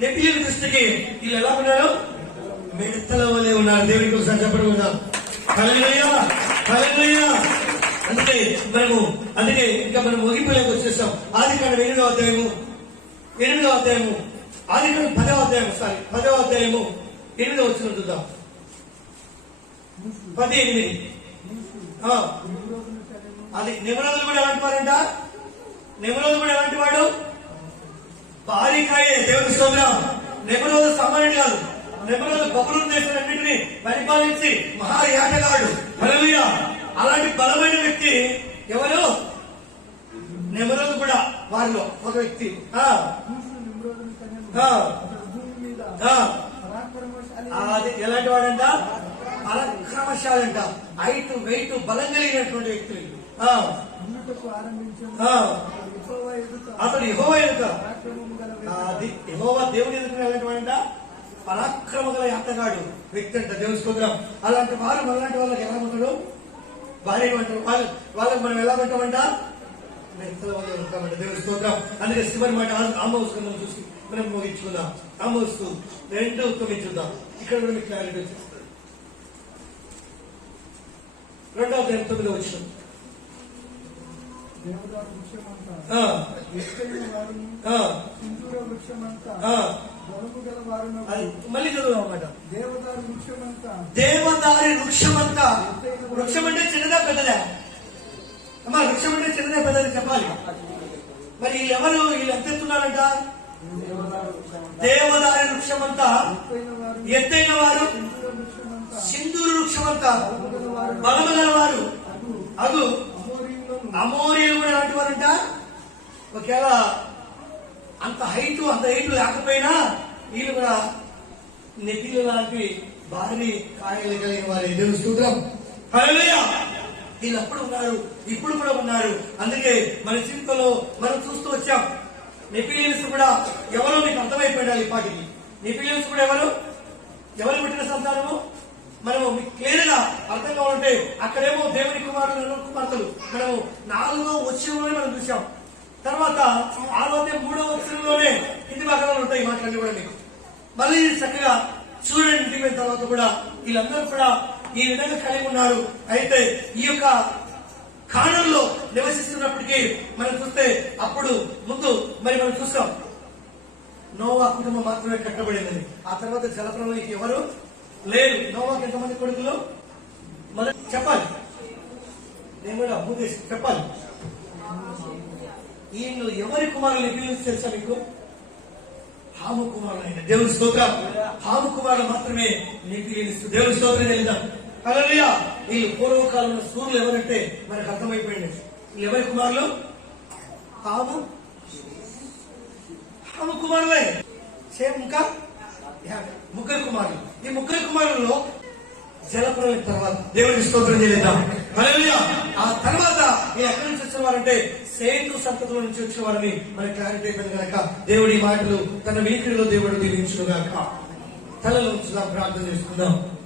నెఫీలీయుల దృష్టికి వీళ్ళు ఎలా ఉన్నారు? మిడతల వలె ఉన్నారు. దేవునికి ఒకసారి చెప్పడం ఉన్నారు. హల్లెలూయా, హల్లెలూయా. అందుకే ఇంకా మనం ముగింపులోకి వచ్చేసాం. ఆదికాండం 8వ అధ్యాయము, ఆదికాండం 10వ అధ్యాయము 8వ వచనం చూద్దాం. 10:8. అది నిమరోధులు కూడా ఎలాంటి వారంట? నిమరోధులు కూడా ఎలాంటి వాడు? భారీకాయే. దేవుని స్తోత్రం. నిమరోధు సామాన్యుడు కాదు. నిమరోధు బబులోను దేశాలన్నింటినీ పరిపాలించి మహాయాటగాడు. హల్లెలూయా. అలాంటి బలమైన వ్యక్తి ఎవరు? నిమరోధు కూడా వారిలో ఒక వ్యక్తి. అది ఎలాంటి వాడంట? పరాక్రమశాలంట. హైట్ వెయిట్ బలం కలిగినటువంటి వ్యక్తులు. అతడు యెహోవా ఎదుట, అది యెహోవా దేవుని ఎదుట ఎలాంటి వాడంట? పరాక్రమ గల యాతగాడు వ్యక్తి అంట. దేవుని స్తోత్రం. అలాంటి వారు మనలాంటి వాళ్ళకి ఎలా ఉంటాడు? భార్య అంటారు. వాళ్ళకి మనం ఎలా ఉంటామంట? మెత్తల వల్ల ఉంటామంట. దేవుని స్తోత్రం. అందుకే శివరి మాట ఆమోస్ చూసి మనం ముగించుకుందాం. ఆమోస్ 2:9 చూద్దాం. ఇక్కడ కూడా మీకు క్లారిటీ వచ్చేస్తుంది. 2వ అధ్యాయం 9వ వచనం. మళ్ళీ చదువు అన్నమాట. దేవదారి వృక్షమంతా. వృక్షం అంటే చిన్నదా పెద్దదా? అమ్మా, వృక్షం అంటే చిన్నదా పెద్దది చెప్పాలి. మరి వీళ్ళు ఎంత ఎత్తున్నారంట? దేవదారి వృక్షమంతా ఎత్తైన వారు, సింధూరు వృక్షమంతా బలము గల వారు, అగు అమోరీలు కూడా ఎలాంటి వారంట? ఒకవేళ అంత హైట్ లేకపోయినా వీళ్ళు కూడా నెఫీలీయుల లాంటి భారీ కాయలు కలిగిన వారి. దేవుని స్తోత్రం, హల్లెలూయా. వీళ్ళు అప్పుడు ఉన్నారు, ఇప్పుడు కూడా ఉన్నారు. అందుకే మన జీవితంలో మనం చూస్తూ వచ్చాం. నెఫీలీయులు కూడా ఎవరో మీకు అర్థమైపోయారు. ఈ పాటికి నెఫీలీయులు కూడా ఎవరు పుట్టిన సంతానము మనము మీకు క్లియర్ గా అర్థం కావాలంటే అక్కడేమో దేవుని కుమారులు, కుమార్తెలు మనము 4వ వచనంలోనే మనం చూసాం. తర్వాత 6వ అధ్యాయం 3వ వచనంలోనే కింది భాగాలు ఉంటాయి మాటలన్నీ కూడా మీకు. మళ్ళీ చక్కగా సూర్యుని ఇంటికి పోయిన తర్వాత కూడా వీళ్ళందరూ కూడా ఈ విధంగా కలిగి ఉన్నారు. అయితే ఈ యొక్క కాణంలో నివసిస్తున్నప్పటికీ మనం చూస్తే అప్పుడు ముందు మనం చూస్తాం నోవా కుటుంబం మాత్రమే కట్టబడిందని. ఆ తర్వాత జలప్రలయానికి ఎవరు లేరు. నోవాకి ఎంతమంది కొడుకులు? మళ్ళీ చెప్పాలి. నేను కూడా చెప్పాలి. వీళ్ళు ఎవరి కుమారులు నెఫీలీయులు తెలుసా మీకు? హాము కుమారుడు ఆయన. దేవుని స్తోత్రం. హాము కుమారుడు మాత్రమే నెపిలీలు. దేవుని స్తోత్రం చెల్లిద్దాం. హల్లెలూయా. ఈ పూర్వకాలంలో సూర్యులు ఎవరంటే మనకు అర్థమైపోయింది. ఎవరి కుమారులు? హాము కుమారులే. ఇంకా ముగ్గురు కుమారులు. ఈ ముగ్గురు కుమారులలో జలప్రలయం తర్వాత దేవునికి స్తోత్రం చెల్లిద్దాం. హల్లెలూయా. ఆ తర్వాత ఎక్కడి నుంచి వచ్చిన వారంటే సేతు సంతతుల నుంచి వచ్చిన వారిని మనకి క్లారిటీ అయిపోయింది కనుక దేవుడి మాటలు తన వీకిడిలో దేవుడు దీవించుగాక. తలలో ప్రార్థన చేసుకుందాం.